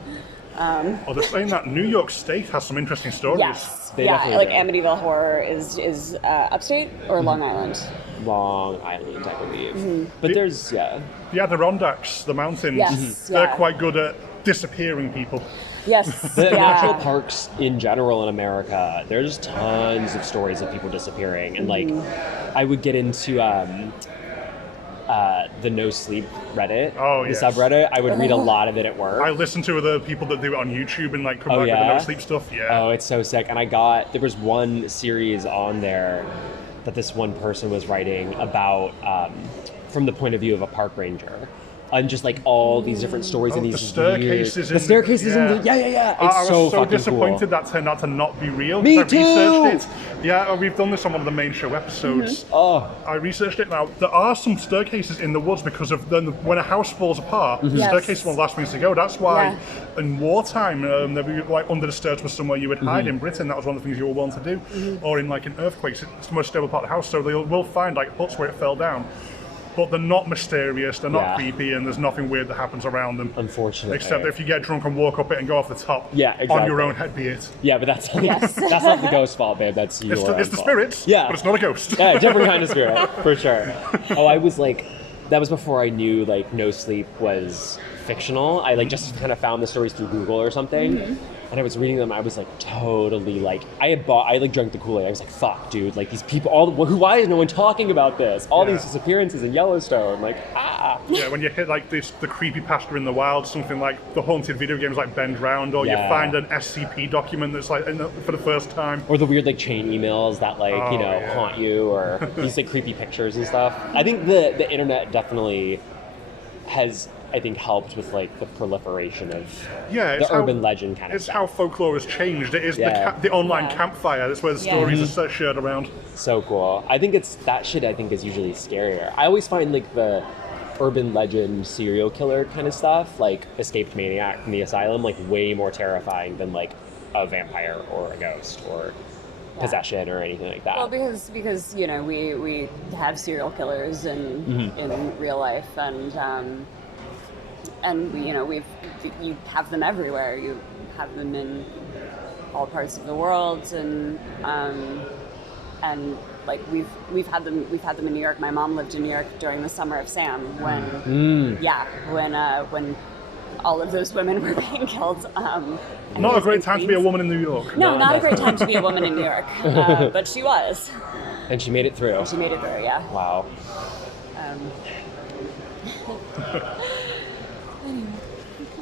Well, they're saying that New York State has some interesting stories. Yes. Like Amityville Horror is upstate or Long Island? Long Island, I believe. But there's, The Adirondacks, the mountains, they're quite good at disappearing people. Yes. The national parks in general in America, there's tons of stories of people disappearing. And like, I would get into the No Sleep Reddit, the subreddit. I would read a lot of it at work. I listen to the people that do it on YouTube and like come back with the No Sleep stuff. Yeah. Oh, it's so sick. And there was one series on there that this one person was writing about from the point of view of a park ranger. and just like all these different stories and these the staircases. The staircases in the It's I was so so fucking disappointed cool. that turned out to not be real. Me I too! researched it. Yeah, we've done this on one of the main show episodes. Oh, I researched it now. There are some staircases in the woods because of when a house falls apart, the staircase is one of the last things to go. That's why in wartime, like under the stairs was somewhere you would hide in Britain. That was one of the things you were wanting to do. Or in like an earthquake, it's the most stable part of the house. So they will find like huts where it fell down. But they're not mysterious, they're not creepy, and there's nothing weird that happens around them. Unfortunately. Except if you get drunk and walk up it and go off the top exactly. on your own head, be it. Yeah, but that's that's not the ghost's fault, babe. That's your It's the fault. spirits, but it's not a ghost. Yeah, different kind of spirit, for sure. Oh, I was like, that was before I knew like No Sleep was fictional. I like just kind of found the stories through Google or something. And I was reading them. I was like totally like I like drank the Kool-Aid. I was like, fuck, dude. Like these people, why is no one talking about this? All these disappearances in Yellowstone. Like Yeah, when you hit like the creepypasta in the wild, something like the haunted video games like Bend Round, or you find an SCP document that's like for the first time, or the weird like chain emails that like haunt you, or these like creepy pictures and stuff. I think the internet definitely has, I think, helped with like the proliferation of the urban legend kind of stuff. It's how folklore has changed. It is the online campfire. That's where the stories are shared around. So cool. I think that shit I think is usually scarier. I always find like the urban legend serial killer kind of stuff, like escaped maniac from the asylum, like way more terrifying than like a vampire or a ghost or possession or anything like that. Well, because we have serial killers in real life, and you have them everywhere. You have them in all parts of the world, and like we've had them in New York. My mom lived in New York during the Summer of Sam when all of those women were being killed. Not a great time to be a woman in New York. No, not a great time to be a woman in New York, but she was. And she made it through. Yeah. Wow.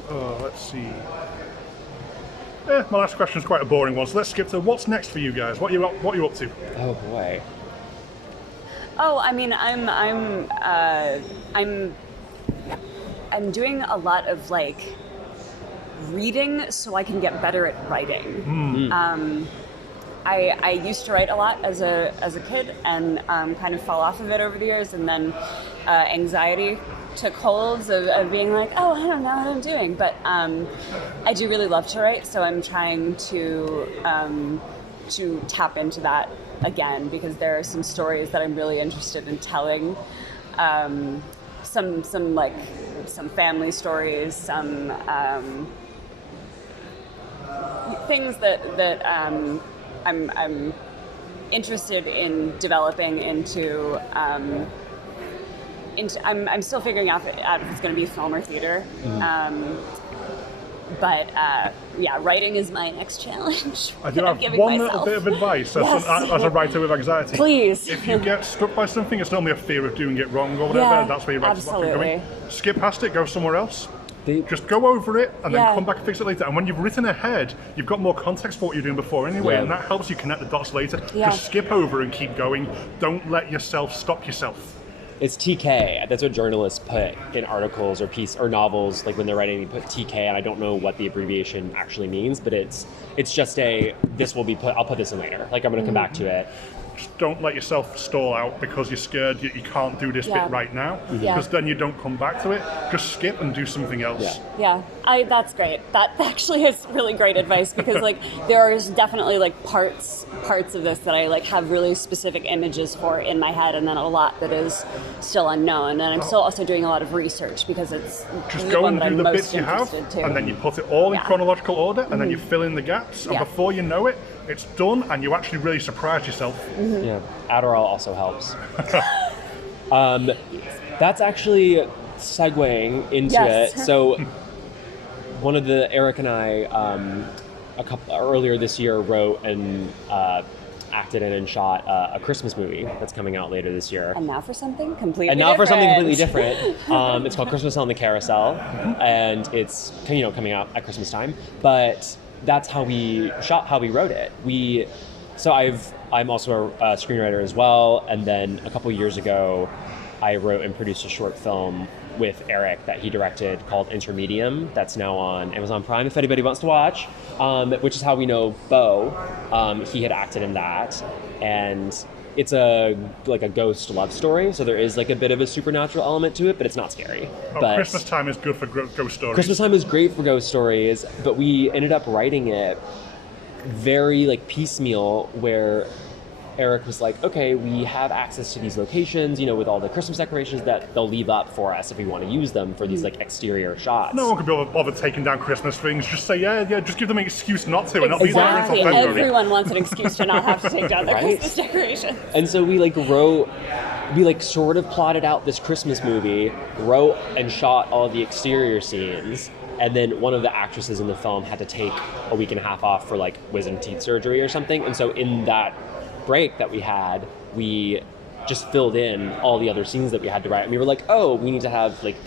Let's see. My last question is quite a boring one, so let's skip to what's next for you guys. What are you up to? Oh boy. Oh, I mean, I'm doing a lot of like reading so I can get better at writing. I used to write a lot as a kid and kind of fell off of it over the years, and then anxiety took hold of being like, oh, I don't know what I'm doing, but I do really love to write, so I'm trying to tap into that again, because there are some stories that I'm really interested in telling. Some family stories, some things that I'm interested in developing into. I'm still figuring out if it's going to be film or theater. But writing is my next challenge. I do have one little bit of advice as a writer with anxiety. Please. If you get struck by something, it's normally a fear of doing it wrong or whatever. That's where you write about going. Skip past it, go somewhere else. Just go over it and then come back and fix it later. And when you've written ahead, you've got more context for what you're doing before anyway, and that helps you connect the dots later. Just skip over and keep going. Don't let yourself stop yourself. It's TK. That's what journalists put in articles or novels. Like when they're writing, they put TK, and I don't know what the abbreviation actually means, but it's just I'll put this in later. Like I'm going to come back to it. Just don't let yourself stall out because you're scared you can't do this bit right now, because then you don't come back to it. Just skip and do something else. That's great. That actually is really great advice, because like there are definitely like parts of this that I like have really specific images for in my head, and then a lot that is still unknown, and I'm still also doing a lot of research because it's just go and do the bits you have, and then you put it all in chronological order, and then you fill in the gaps, and before you know it, it's done, and you actually really surprise yourself. Yeah, Adderall also helps. That's actually segueing into it. So, Eric and I, earlier this year, wrote and acted in and shot a Christmas movie that's coming out later this year. And now for something completely different. It's called Christmas on the Carousel, and it's coming out at Christmas time. But that's how we wrote it. So I've I'm also a screenwriter as well. And then a couple years ago, I wrote and produced a short film with Eric that he directed called Intermedium. That's now on Amazon Prime if anybody wants to watch, which is how we know Bo. He had acted in that. And it's a ghost love story, so there is like a bit of a supernatural element to it, but it's not scary. But Christmas time is good for ghost stories. Christmas time is great for ghost stories, but we ended up writing it very like piecemeal, where Eric was like, okay, we have access to these locations, with all the Christmas decorations that they'll leave up for us if we want to use them for these like exterior shots. No one could be bothered taking down Christmas things. Just say, yeah, just give them an excuse not to, and not Exactly. be there until February. Everyone wants an excuse to not have to take down their Christmas decorations. And so we sort of plotted out this Christmas movie, wrote and shot all the exterior scenes, and then one of the actresses in the film had to take a week and a half off for like wisdom teeth surgery or something. And so in that break that we had, we just filled in all the other scenes that we had to write. And we were like, oh, we need to have like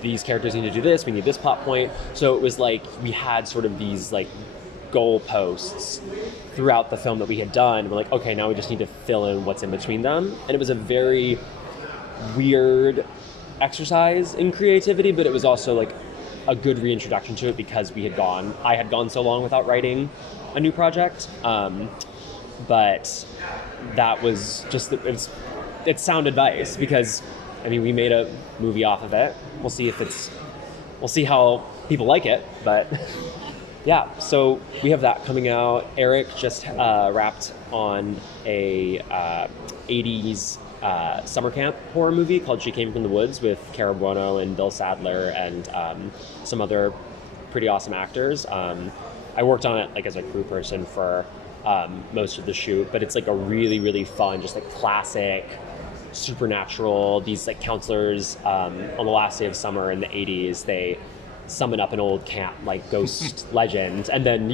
these characters need to do this, we need this plot point. So it was like we had sort of these like goalposts throughout the film that we had done. We're like, okay, now we just need to fill in what's in between them. And it was a very weird exercise in creativity, but it was also like a good reintroduction to it because I had gone so long without writing a new project. But that was just, it's sound advice because, we made a movie off of it. We'll see how people like it, but yeah, so we have that coming out. Eric just wrapped on a 80s summer camp horror movie called She Came from the Woods with Cara Buono and Bill Sadler and some other pretty awesome actors. I worked on it like as a crew person for most of the shoot, but it's like a really, really fun, just like classic supernatural. These like counselors on the last day of summer in the 80s, they summon up an old camp like ghost legend, and then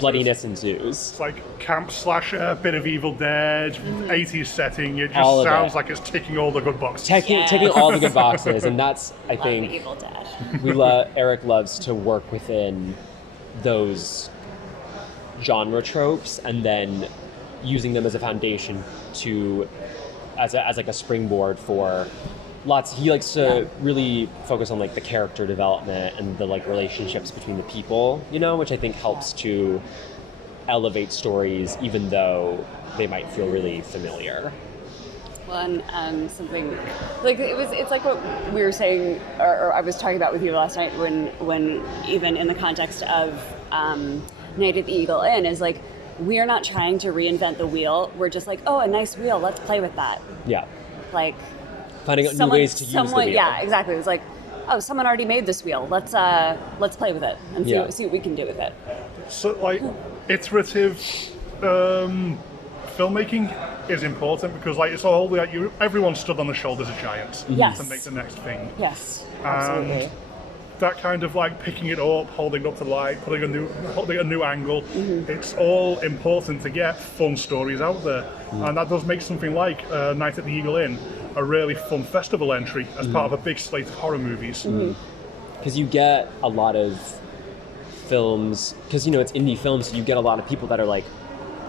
bloodiness ensues. It's like camp slasher, bit of Evil Dead, 80s setting. It just sounds like it's ticking all the good boxes. Ticking all the good boxes, and that's I think Evil Dead. Eric loves to work within those genre tropes and then using them as a foundation as like a springboard for he likes to really focus on like the character development and the like relationships between the people, which I think helps to elevate stories even though they might feel really familiar. Well, and something like it's like what we were saying, or I was talking about with you last night when even in the context of Night at the Eagle Inn is like, we are not trying to reinvent the wheel. We're just like, oh, a nice wheel. Let's play with that. Yeah. Like finding out new ways to use the wheel. Yeah, exactly. It was like, oh, someone already made this wheel. Let's play with it and see what we can do with it. So like iterative filmmaking is important because like it's all like everyone stood on the shoulders of giants yes. to make the next thing. Yes, absolutely. And that kind of like picking it up, holding up to light, holding a new angle. Mm-hmm. It's all important to get fun stories out there, and that does make something like Night at the Eagle Inn a really fun festival entry as part of a big slate of horror movies. Because you get a lot of films, because it's indie films, so you get a lot of people that are like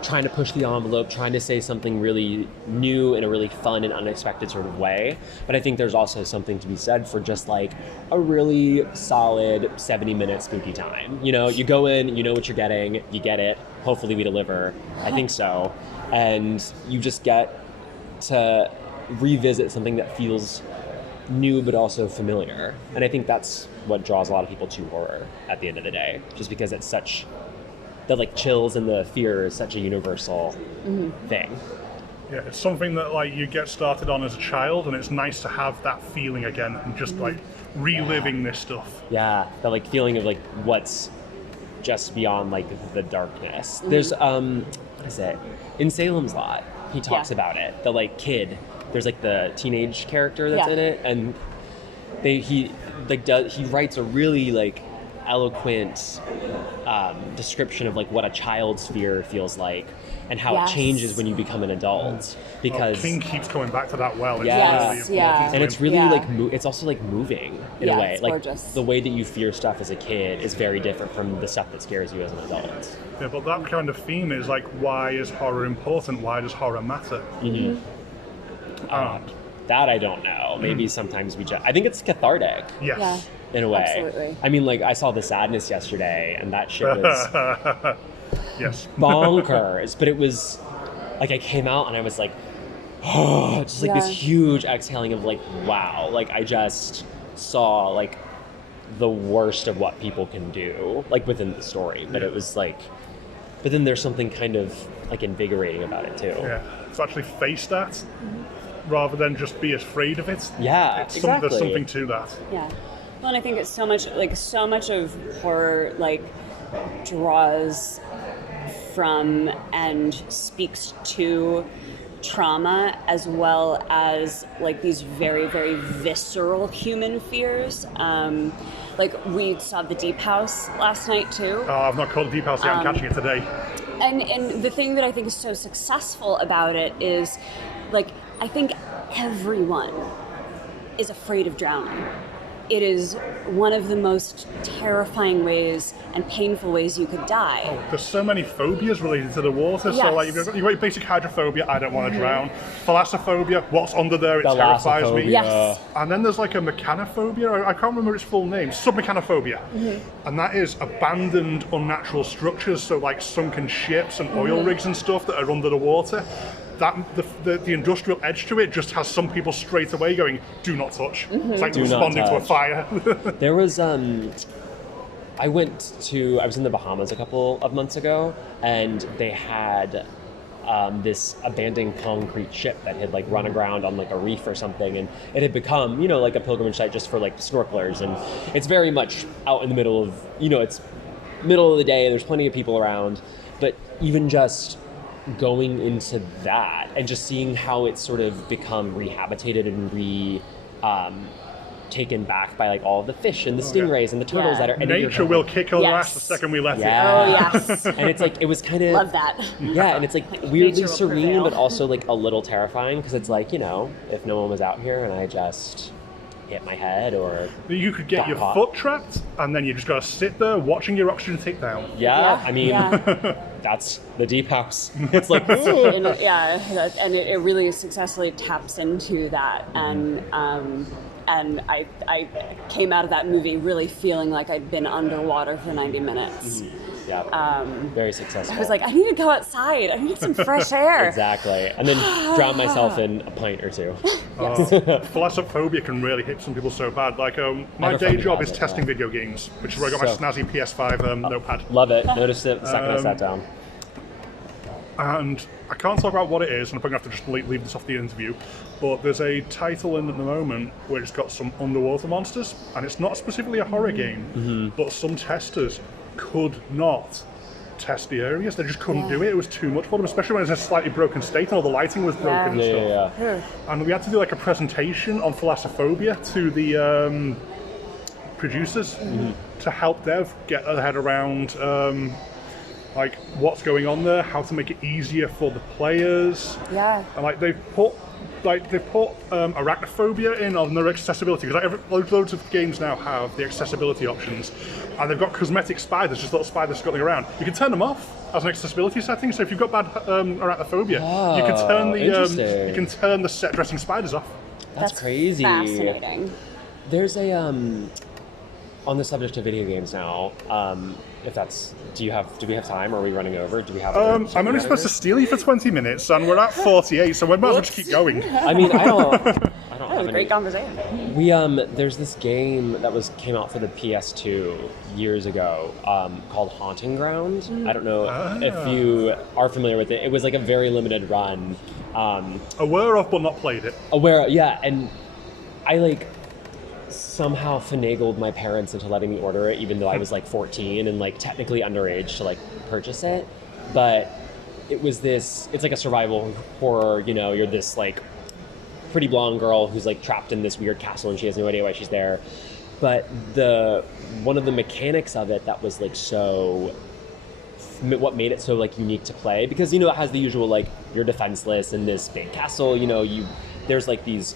trying to push the envelope, trying to say something really new in a really fun and unexpected sort of way. But I think there's also something to be said for just like a really solid 70-minute spooky time. You go in, you know what you're getting, you get it. Hopefully we deliver. I think so. And you just get to revisit something that feels new but also familiar. And I think that's what draws a lot of people to horror at the end of the day, just because it's such the like chills and the fear is such a universal thing. Yeah, it's something that like you get started on as a child, and it's nice to have that feeling again and just like reliving this stuff. Yeah, that like feeling of like what's just beyond like the darkness. There's what is it? In Salem's Lot, he talks about it. The like kid, there's like the teenage character that's in it, and he writes a really like eloquent description of like what a child's fear feels like, and how it changes when you become an adult. Because King keeps coming back to that well. It's Yes, really yeah. important. and it's really like it's also like moving in a way. It's Like gorgeous. the way that you fear stuff as a kid is very different from the stuff that scares you as an adult. Yeah, but that kind of theme is like, why is horror important? Why does horror matter? And That I don't know. Maybe sometimes I think it's cathartic. yes. Yeah. In a way. Absolutely. I mean, like, I saw The Sadness yesterday, and that shit was Yes. bonkers. But it was, like, I came out and I was like, oh, just like this huge exhaling of, like, wow. Like, I just saw, like, the worst of what people can do, like, within the story. But it was, like, but then there's something kind of, like, invigorating about it, too. Yeah. To actually face that, rather than just be afraid of it. Yeah, exactly. There's something to that. Yeah. Well, and I think it's so much of horror, like, draws from and speaks to trauma as well as, like, these very, very visceral human fears. Like, we saw The Deep House last night, too. Oh, I've not called Deep House yet. I'm catching it today. And the thing that I think is so successful about it is, like, I think everyone is afraid of drowning. It is one of the most terrifying ways and painful ways you could die. There's so many phobias related to the water. So, like, you've got basic hydrophobia, I don't want to drown. Thalassophobia, what's under there, it terrifies me. Yes. And then there's like a mechanophobia, I can't remember its full name, submechanophobia. And that is abandoned unnatural structures, so like sunken ships and oil rigs and stuff that are under the water. That the industrial edge to it just has some people straight away going, do not touch. It's like responding to a fire. There was I was in the Bahamas a couple of months ago, and they had this abandoned concrete ship that had, like, run aground on, like, a reef or something, and it had become, you know, like a pilgrimage site just for, like, snorkelers. And it's very much out in the middle of, you know, it's middle of the day, there's plenty of people around, but even just going into that and just seeing how it's sort of become rehabitated and taken back by, like, all of the fish and the stingrays and the turtles that are... And Nature will kick our ass the second we let it. Oh, yes. And it's like, it was kind of... Love that. Yeah, and it's like weirdly nature will serene, prevail. but also, like, a little terrifying, because it's like, you know, if no one was out here and I just hit my head or... You could get got your caught. foot trapped, and then you just got to sit there watching your oxygen tick down. Yeah, I mean, that's the Deep House. It's like... and it really successfully taps into that. And I came out of that movie really feeling like I'd been underwater for 90 minutes. Yeah, very successful. I was like, I need to go outside. I need some fresh air. Exactly. And then drown myself in a pint or two. Thalassophobia can really hit some people so bad. Like, my day job is Hydrophobia, testing video games, which is where I got my snazzy PS5 notepad. Love it. Noticed it the second I sat down. And I can't talk about what it is, and I'm probably going to have to just leave this off the interview, but there's a title in at the moment where it's got some underwater monsters, and it's not specifically a horror game, but some testers could not test the areas. They just couldn't do it. It was too much for them, especially when it's in a slightly broken state and all the lighting was broken and stuff. Yeah. And we had to do like a presentation on thalassophobia to the producers to help Dev get their head around like what's going on there, how to make it easier for the players. Yeah. And like they've put arachnophobia in on their accessibility, because like loads of games now have the accessibility options, and they've got cosmetic spiders, just little spiders scuttling around. You can turn them off as an accessibility setting. So if you've got bad arachnophobia, you can turn the set dressing spiders off. That's crazy. Fascinating. There's a on the subject of video games now. Do we have time? Are we running over? Do we have? I'm only supposed to steal you for 20 minutes, and we're at 48, so we might as well just keep going. I mean, I don't That was have a great conversation. We there's this game that came out for the PS2 years ago called Haunting Ground. I don't know if you are familiar with it. It was like a very limited run. Aware of, but not played it. And I somehow finagled my parents into letting me order it, even though I was like 14 and like technically underage to like purchase it. But it's like a survival horror, you know, you're this like pretty blonde girl who's like trapped in this weird castle and she has no idea why she's there. But one of the mechanics of it that was like so what made it so like unique to play, because you know it has the usual like you're defenseless in this big castle, you know, there's like these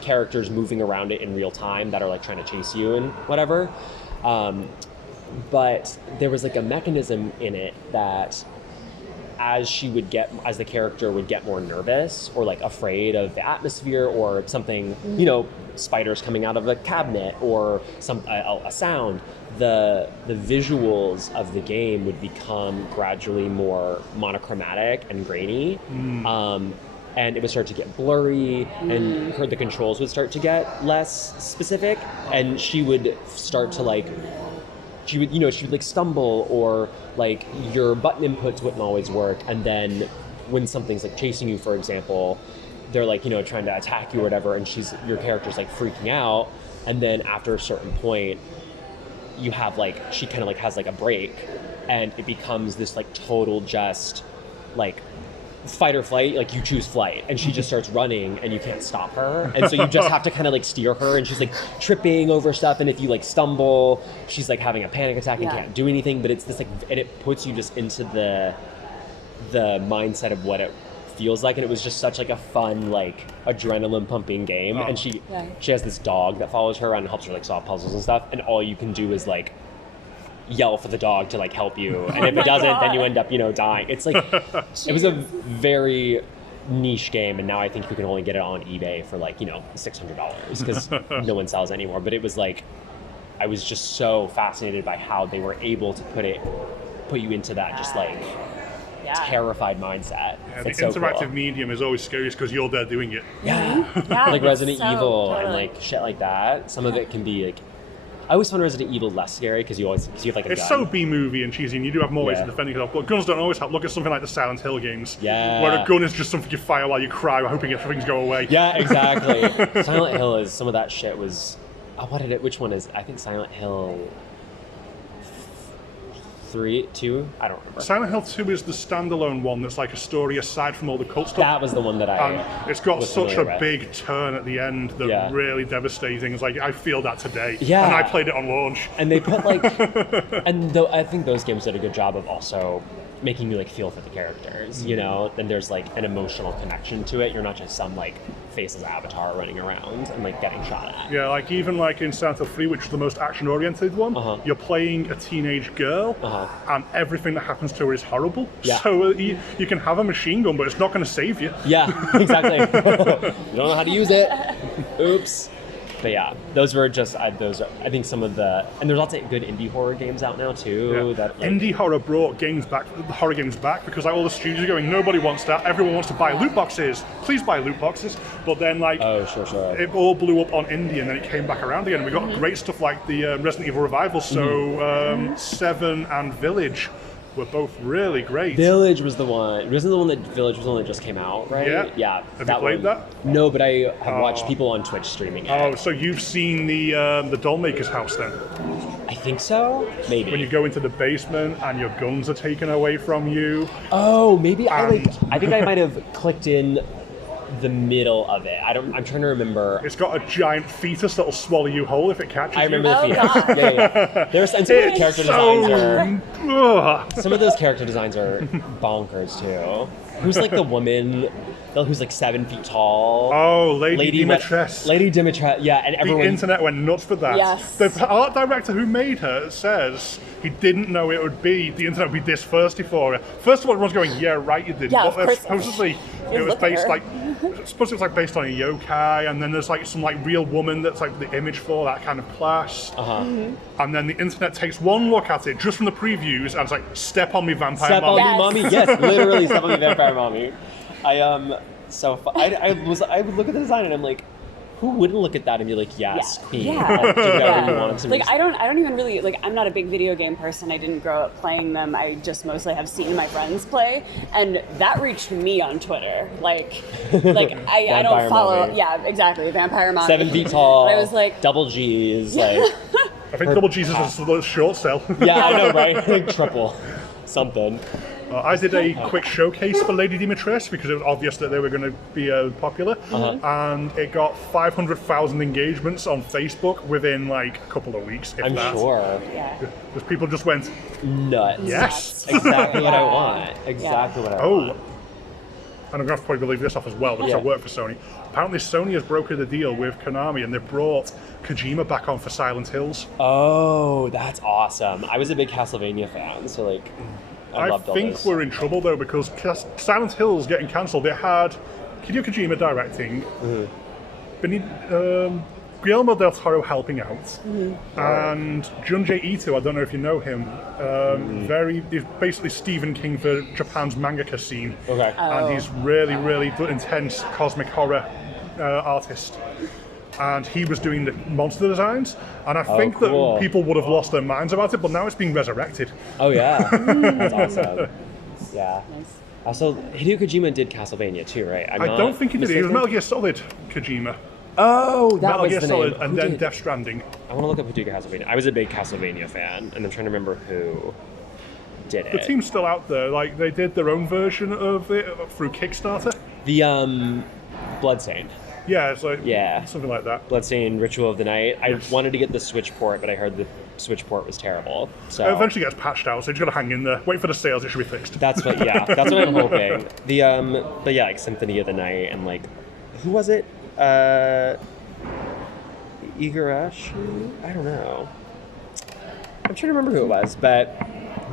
characters moving around it in real time that are like trying to chase you and whatever, but there was like a mechanism in it that as the character would get more nervous or like afraid of the atmosphere or something, you know, spiders coming out of a cabinet or a sound, the visuals of the game would become gradually more monochromatic and grainy, and it would start to get blurry, and the controls would start to get less specific, and she would start to like. She would like stumble, or like your button inputs wouldn't always work, and then when something's like chasing you, for example, they're like, you know, trying to attack you or whatever, and your character's like freaking out, and then after a certain point you have like, she kind of like has like a break, and it becomes this like total just like fight or flight, like you choose flight, and she just starts running and you can't stop her, and so you just have to kind of like steer her, and she's like tripping over stuff, and if you like stumble, she's like having a panic attack and can't do anything, but it's this like, and it puts you just into the mindset of what it feels like, and it was just such like a fun like adrenaline pumping game. And she has this dog that follows her around and helps her like solve puzzles and stuff, and all you can do is like yell for the dog to like help you, and if it doesn't, then you end up, you know, dying. It's like it was a very niche game, and now I think you can only get it on eBay for like, you know, $600 because no one sells anymore. But it was like, I was just so fascinated by how they were able to put you into that just like terrified mindset. Yeah, the interactive medium is always scariest because you're there doing it. Like Resident Evil and like shit like that. Some of it can be like, I always find Resident Evil less scary because you have like a It's gun. so B-movie and cheesy, and you do have more ways of defending yourself, but guns don't always help. Look at something like the Silent Hill games, where a gun is just something you fire while you cry, hoping things go away. Yeah, exactly. Silent Hill is, some of that shit was, which one is, I think Silent Hill 2? I don't remember. Silent Hill 2 is the standalone one that's like a story aside from all the cult stuff. That was the one that And it's got such a big turn at the end that really devastating. It's like, I feel that today. Yeah. And I played it on launch. And they put like, I think those games did a good job of also making you like feel for the characters, you know? Then there's like an emotional connection to it. You're not just some like faceless avatar running around and like getting shot at. Yeah, like even like in Silent Hill 3, which is the most action-oriented one, you're playing a teenage girl, and everything that happens to her is horrible. So you can have a machine gun, but it's not going to save you. Yeah, exactly. You don't know how to use it. Oops. But yeah, those were just I think some of the, and there's lots of good indie horror games out now too. Yeah. That like, indie horror brought horror games back because like all the studios are going, nobody wants that. Everyone wants to buy loot boxes. Please buy loot boxes. But then like, it all blew up on indie, and then it came back around again. We got great stuff like the Resident Evil revival. So 7 and Village were both really great. Village was the one. Wasn't the one that Village was the one that just came out, right? Yeah. Have you played that? No, but I have watched people on Twitch streaming it. Oh, so you've seen the doll maker's house then? I think so. Maybe. When you go into the basement and your guns are taken away from you. Oh, maybe I think I might have clicked in the middle of it. I'm trying to remember. It's got a giant fetus that'll swallow you whole if it catches you. I remember the fetus. Yeah. There's some of the character designs are. Some of those character designs are bonkers too. Who's like the woman who's like 7 feet tall? Oh, Lady Dimitrescu. Lady Dimitrescu, yeah, and everyone. The internet went nuts for that. Yes. The art director who made her says he didn't know it would be, the internet would be this thirsty for her. First of all, everyone's going, yeah, right, you did. Yeah, but of course. supposedly it was based like, supposedly it was like based on a yokai, and then there's like some like real woman that's like the image for that kind of class. And then the internet takes one look at it just from the previews, and it's like, step on me, vampire Step mommy. on me, mommy. Yes, literally, step on me, vampire mommy. I would look at the design and I'm like, who wouldn't look at that and be like, yes, queen, I'll do whatever you want to Like, I don't even really, like, I'm not a big video game person. I didn't grow up playing them. I just mostly have seen my friends play, and that reached me on Twitter. Like I don't follow. Mommy. Yeah, exactly. Vampire mommy. 7 feet tall. And I was like, double G's, like. I think double Jesus was a short sell. Yeah, I know, right? Like triple something. I did a quick showcase for Lady Dimitrescu because it was obvious that they were going to be popular, and it got 500,000 engagements on Facebook within like a couple of weeks. If I'm that. sure. Yeah. Because people just went, Nuts. yes. Exactly what I want. Exactly what I want. And I'm going to probably leave this off as well because I work for Sony. Apparently Sony has brokered a deal with Konami and they've brought Kojima back on for Silent Hills. Oh, that's awesome. I was a big Castlevania fan, so like, I loved all think those. we're in trouble though because Silent Hills getting cancelled. It had Hideo Kojima directing, Guillermo del Toro helping out, and Junji Ito. I don't know if you know him. He's basically Stephen King for Japan's mangaka scene. Okay. And he's really, really intense cosmic horror artist. And he was doing the monster designs, and I think that people would have lost their minds about it, but now it's being resurrected. Oh yeah, that's awesome. Yeah. Nice. Also, Hideo Kojima did Castlevania too, right? I don't think he did. It was Metal Gear Solid Kojima. Oh, that Metal was Gear the Solid, name. and then Death Stranding. I want to look up who did Castlevania. I was a big Castlevania fan, and I'm trying to remember who did it. The team's still out there. Like they did their own version of it through Kickstarter. The Bloodstained. Yeah, it's like Yeah. something like that. Bloodstained Ritual of the Night. I wanted to get the Switch port, but I heard the Switch port was terrible. So It eventually gets patched out, so you just gotta hang in there. Wait for the sales; it should be fixed. that's what that's what I'm hoping. But yeah, like Symphony of the Night and like who was it? Igarashi? I don't know. I'm trying to remember who it was, but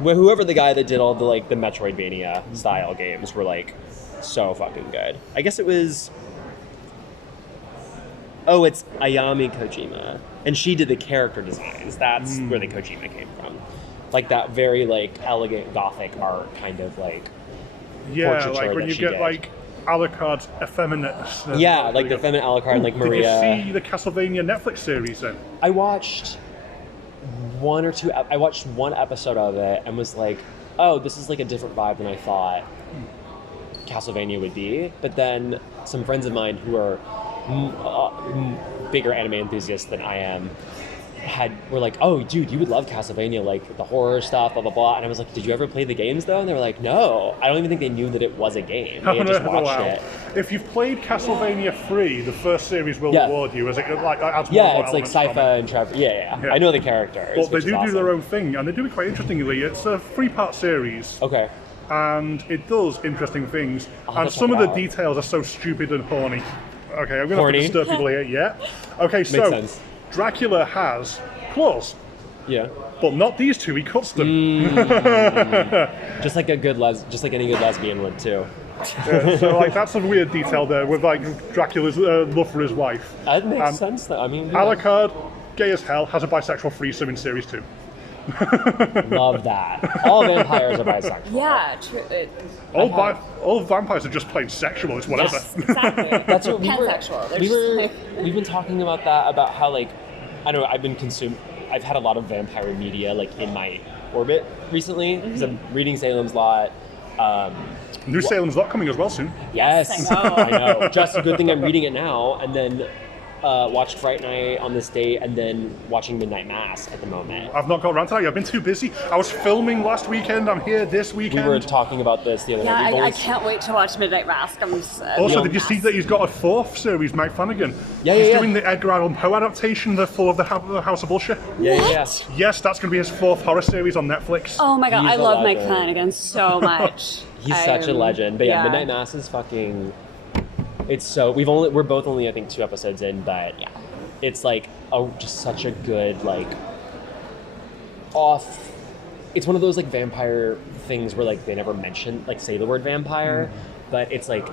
whoever the guy that did all the like the Metroidvania style games were like so fucking good. I guess it was. Oh, it's Ayami Kojima, and she did the character designs. That's where the Kojima came from, like that very like elegant gothic art kind of like. Yeah, portraiture like when that you she get did. like Alucard's effeminateness. Yeah, like the feminine Alucard, like Maria. Did you see the Castlevania Netflix series then? I watched one or two. I watched one episode of it and was like, "Oh, this is like a different vibe than I thought Castlevania would be." But then some friends of mine who are bigger anime enthusiasts than I am were like, "Oh, dude, you would love Castlevania, like the horror stuff, blah blah blah." And I was like, "Did you ever play the games though?" And they were like, "No." I don't even think they knew that it was a game. They had just watched it. If you've played Castlevania 3, the first series will reward you as it like adds more Yeah, it's like elements from Sypha it. and Trevor. Yeah. I know the characters. But they which is do awesome. their own thing, and they do it quite interestingly. It's a 3-part series. Okay. And it does interesting things. I'll And have to some check of it the out. details are so stupid and horny. Okay, I'm going to have Horny? to disturb people here. Yeah. Okay, so Makes sense. Dracula has claws, Yeah. but not these two. He cuts them. Just like any good lesbian would too. So like that's a weird detail there with like Dracula's love for his wife. That makes sense though. I mean, Alucard, gay as hell, has a bisexual threesome in series 2. love that. All vampires are bisexual. Yeah, true. All vampires are just plain sexual. It's whatever. Yes, exactly. That's what Pansexual. They're we've been talking about that, about how like, I don't know, I've had a lot of vampire media like in my orbit recently because I'm reading Salem's Lot. New Salem's Lot coming as well soon. Yes, I know. Just a good thing I'm reading it now, and then watched Fright Night on this date, and then watching Midnight Mass at the moment. I've not got around to that yet. I've been too busy. I was filming last weekend. I'm here this We weekend. were talking about this the other Yeah, night. I can't wait to watch Midnight Mask. Also, did you see that he's got a 4th series, Mike Flanagan? Yeah, He's yeah. doing the Edgar Allan Poe adaptation, the Fall of the House of Usher. Yeah. Yes, that's going to be his 4th horror series on Netflix. Oh my god, He's I a love Mike legend. Flanagan so much. He's such a legend. But yeah, Midnight Mass is fucking. It's so we're both only I think 2 episodes in, but yeah, it's like just such a good like off. It's one of those like vampire things where like they never say the word vampire, but it's like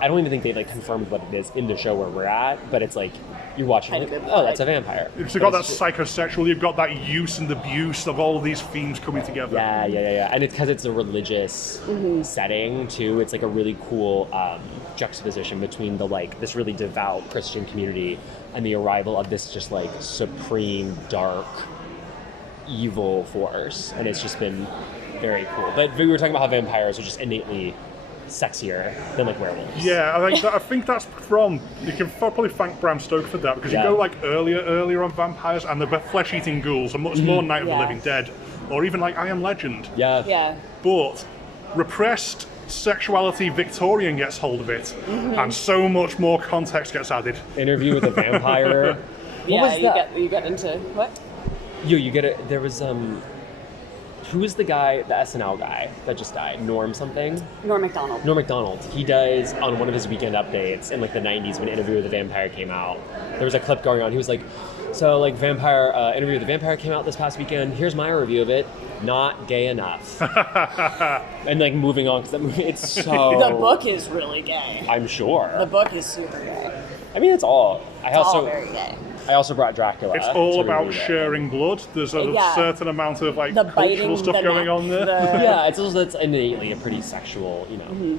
I don't even think they like confirmed what it is in the show where we're at, but it's like you're watching like, oh, that's a vampire. You've got that psychosexual, you've got that use and abuse of all of these themes coming together. Yeah. And it's because it's a religious setting too. It's like a really cool juxtaposition between the like this really devout Christian community and the arrival of this just like supreme dark evil force, and it's just been very cool. But we were talking about how vampires are just innately sexier than like werewolves. Yeah, I think that's from. You can probably thank Bram Stoker for that because you go like earlier on vampires and the flesh-eating ghouls are much more Night of the Living Dead, or even like I Am Legend. Yeah. But repressed sexuality Victorian gets hold of it, and so much more context gets added. Interview with a Vampire. Yeah, you get into what? You get it. There was who's the guy, the SNL guy that just died? Norm something? Norm Macdonald. Norm Macdonald. He does, on one of his weekend updates in like the 90s when Interview with the Vampire came out, there was a clip going on. He was like, so like Vampire, Interview with the Vampire came out this past weekend. Here's my review of it. Not gay enough. And like moving on, because that movie, it's so... The book is really gay. I'm sure. The book is super gay. I mean, it's all... All very gay. I also brought Dracula. It's all about sharing blood. There's a certain amount of like cultural stuff going on there. Yeah, it's also it's innately a pretty sexual,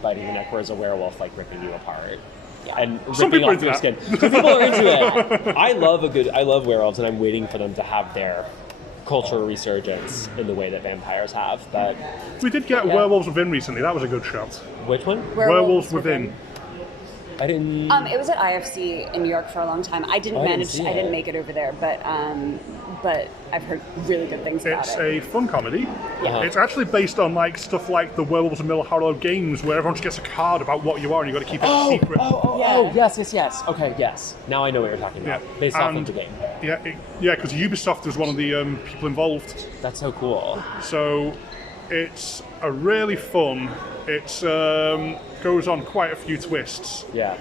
biting the neck, whereas a werewolf like ripping you apart. Yeah. And ripping off your skin. Some people are into it. I love werewolves, and I'm waiting for them to have their cultural resurgence in the way that vampires have. But we did get Werewolves Within recently. That was a good shout. Which one? Werewolves Within. I didn't. It was at IFC in New York for a long time. I didn't make it over there, but I've heard really good things about it. It's a fun comedy. Yeah. It's actually based on like stuff like the Werewolves of Mill Harrow games, where everyone just gets a card about what you are, and you got to keep it secret. Yes. Okay, yes. Now I know what you're talking about. Based off of the game. Yeah, because Ubisoft was one of the people involved. That's so cool. So it's a really fun. It's goes on quite a few twists. Yeah.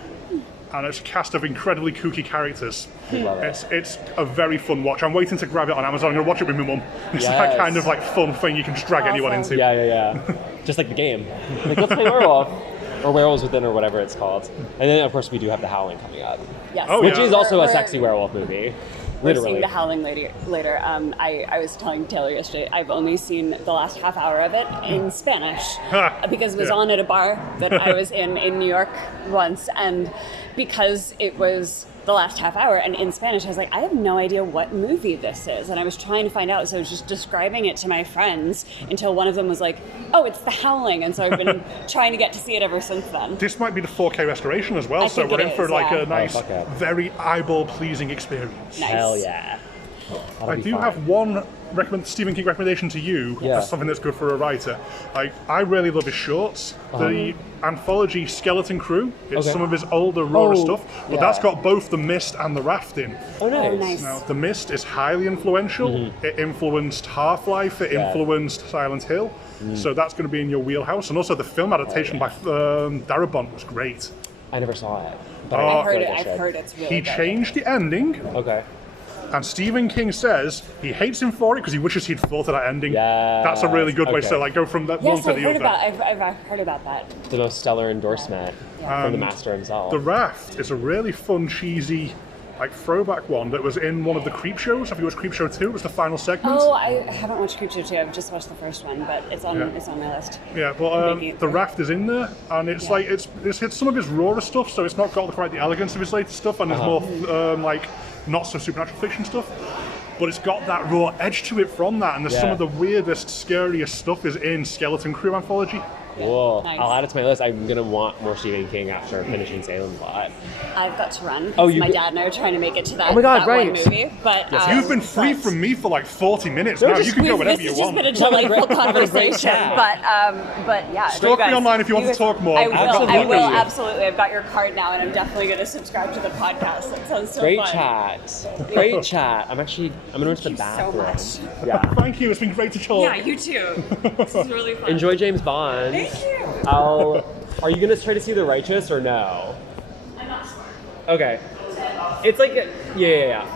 And it's a cast of incredibly kooky characters. I love it. It's a very fun watch. I'm waiting to grab it on Amazon. I'm going to watch it with my mum. It's that kind of like fun thing you can just drag anyone into. Yeah. Just like the game. Like, let's play Werewolf. Or Werewolves Within, or whatever it's called. And then, of course, we do have The Howling coming up. Yes. Which is also a sexy werewolf movie. We're seeing The Howling later. I was telling Taylor yesterday, I've only seen the last half hour of it in Spanish because it was on at a bar that I was in New York once, and because it was the last half hour and in Spanish, I was like, I have no idea what movie this is, and I was trying to find out, so I was just describing it to my friends until one of them was like, oh, it's The Howling, and so I've been trying to get to see it ever since then. This might be the 4K restoration as well, so we're in for like a nice, very eyeball-pleasing experience. Nice. Hell yeah. I do have one Stephen King recommendation to you for something that's good for a writer. I really love his shorts. The anthology Skeleton Crew, it's some of his older, rawer stuff, but that's got both The Mist and The Raft in. Oh, nice. Now, The Mist is highly influential. It influenced Half-Life, it influenced Silent Hill, so that's going to be in your wheelhouse. And also the film adaptation by Darabont was great. I never saw it. But I've heard it's really He good. changed the ending. Okay. And Stephen King says he hates him for it because he wishes he'd thought of that ending. Yeah, that's a really good way to like go from that one to the other. I've heard about that. The most stellar endorsement from the master himself. The Raft is a really fun, cheesy, like throwback one that was in one of the Creep shows. I think it was Creep Show 2. It was the final segment. Oh, I haven't watched Creep Show 2. I've just watched the first one, but it's on my list. Yeah, but the Raft is in there, and it's like it's hit some of his rawer stuff, so it's not got quite the elegance of his later stuff, and there's more like not so supernatural fiction stuff. But it's got that raw edge to it from that, and there's some of the weirdest, scariest stuff is in Skeleton Crew anthology. Cool. Nice. I'll add it to my list. I'm going to want more Stephen King after finishing Salem's Lot. I've got to run because my dad and I are trying to make it to that, one movie. But you've been free from me for like 40 minutes now. You can go whenever you want. This has just been a delightful conversation. But yeah. Stalk me online if you want to talk more. I will, absolutely. I've got your card now, and I'm definitely going to subscribe to the podcast. That sounds so fun. Great chat. I'm going to run to the bathroom. So much. Yeah. Thank you. It's been great to talk. Yeah, you too. This is really fun. Enjoy James Bond. Thank you. Are you going to try to see The Righteous or no? I'm not sure. Okay. It's like, yeah.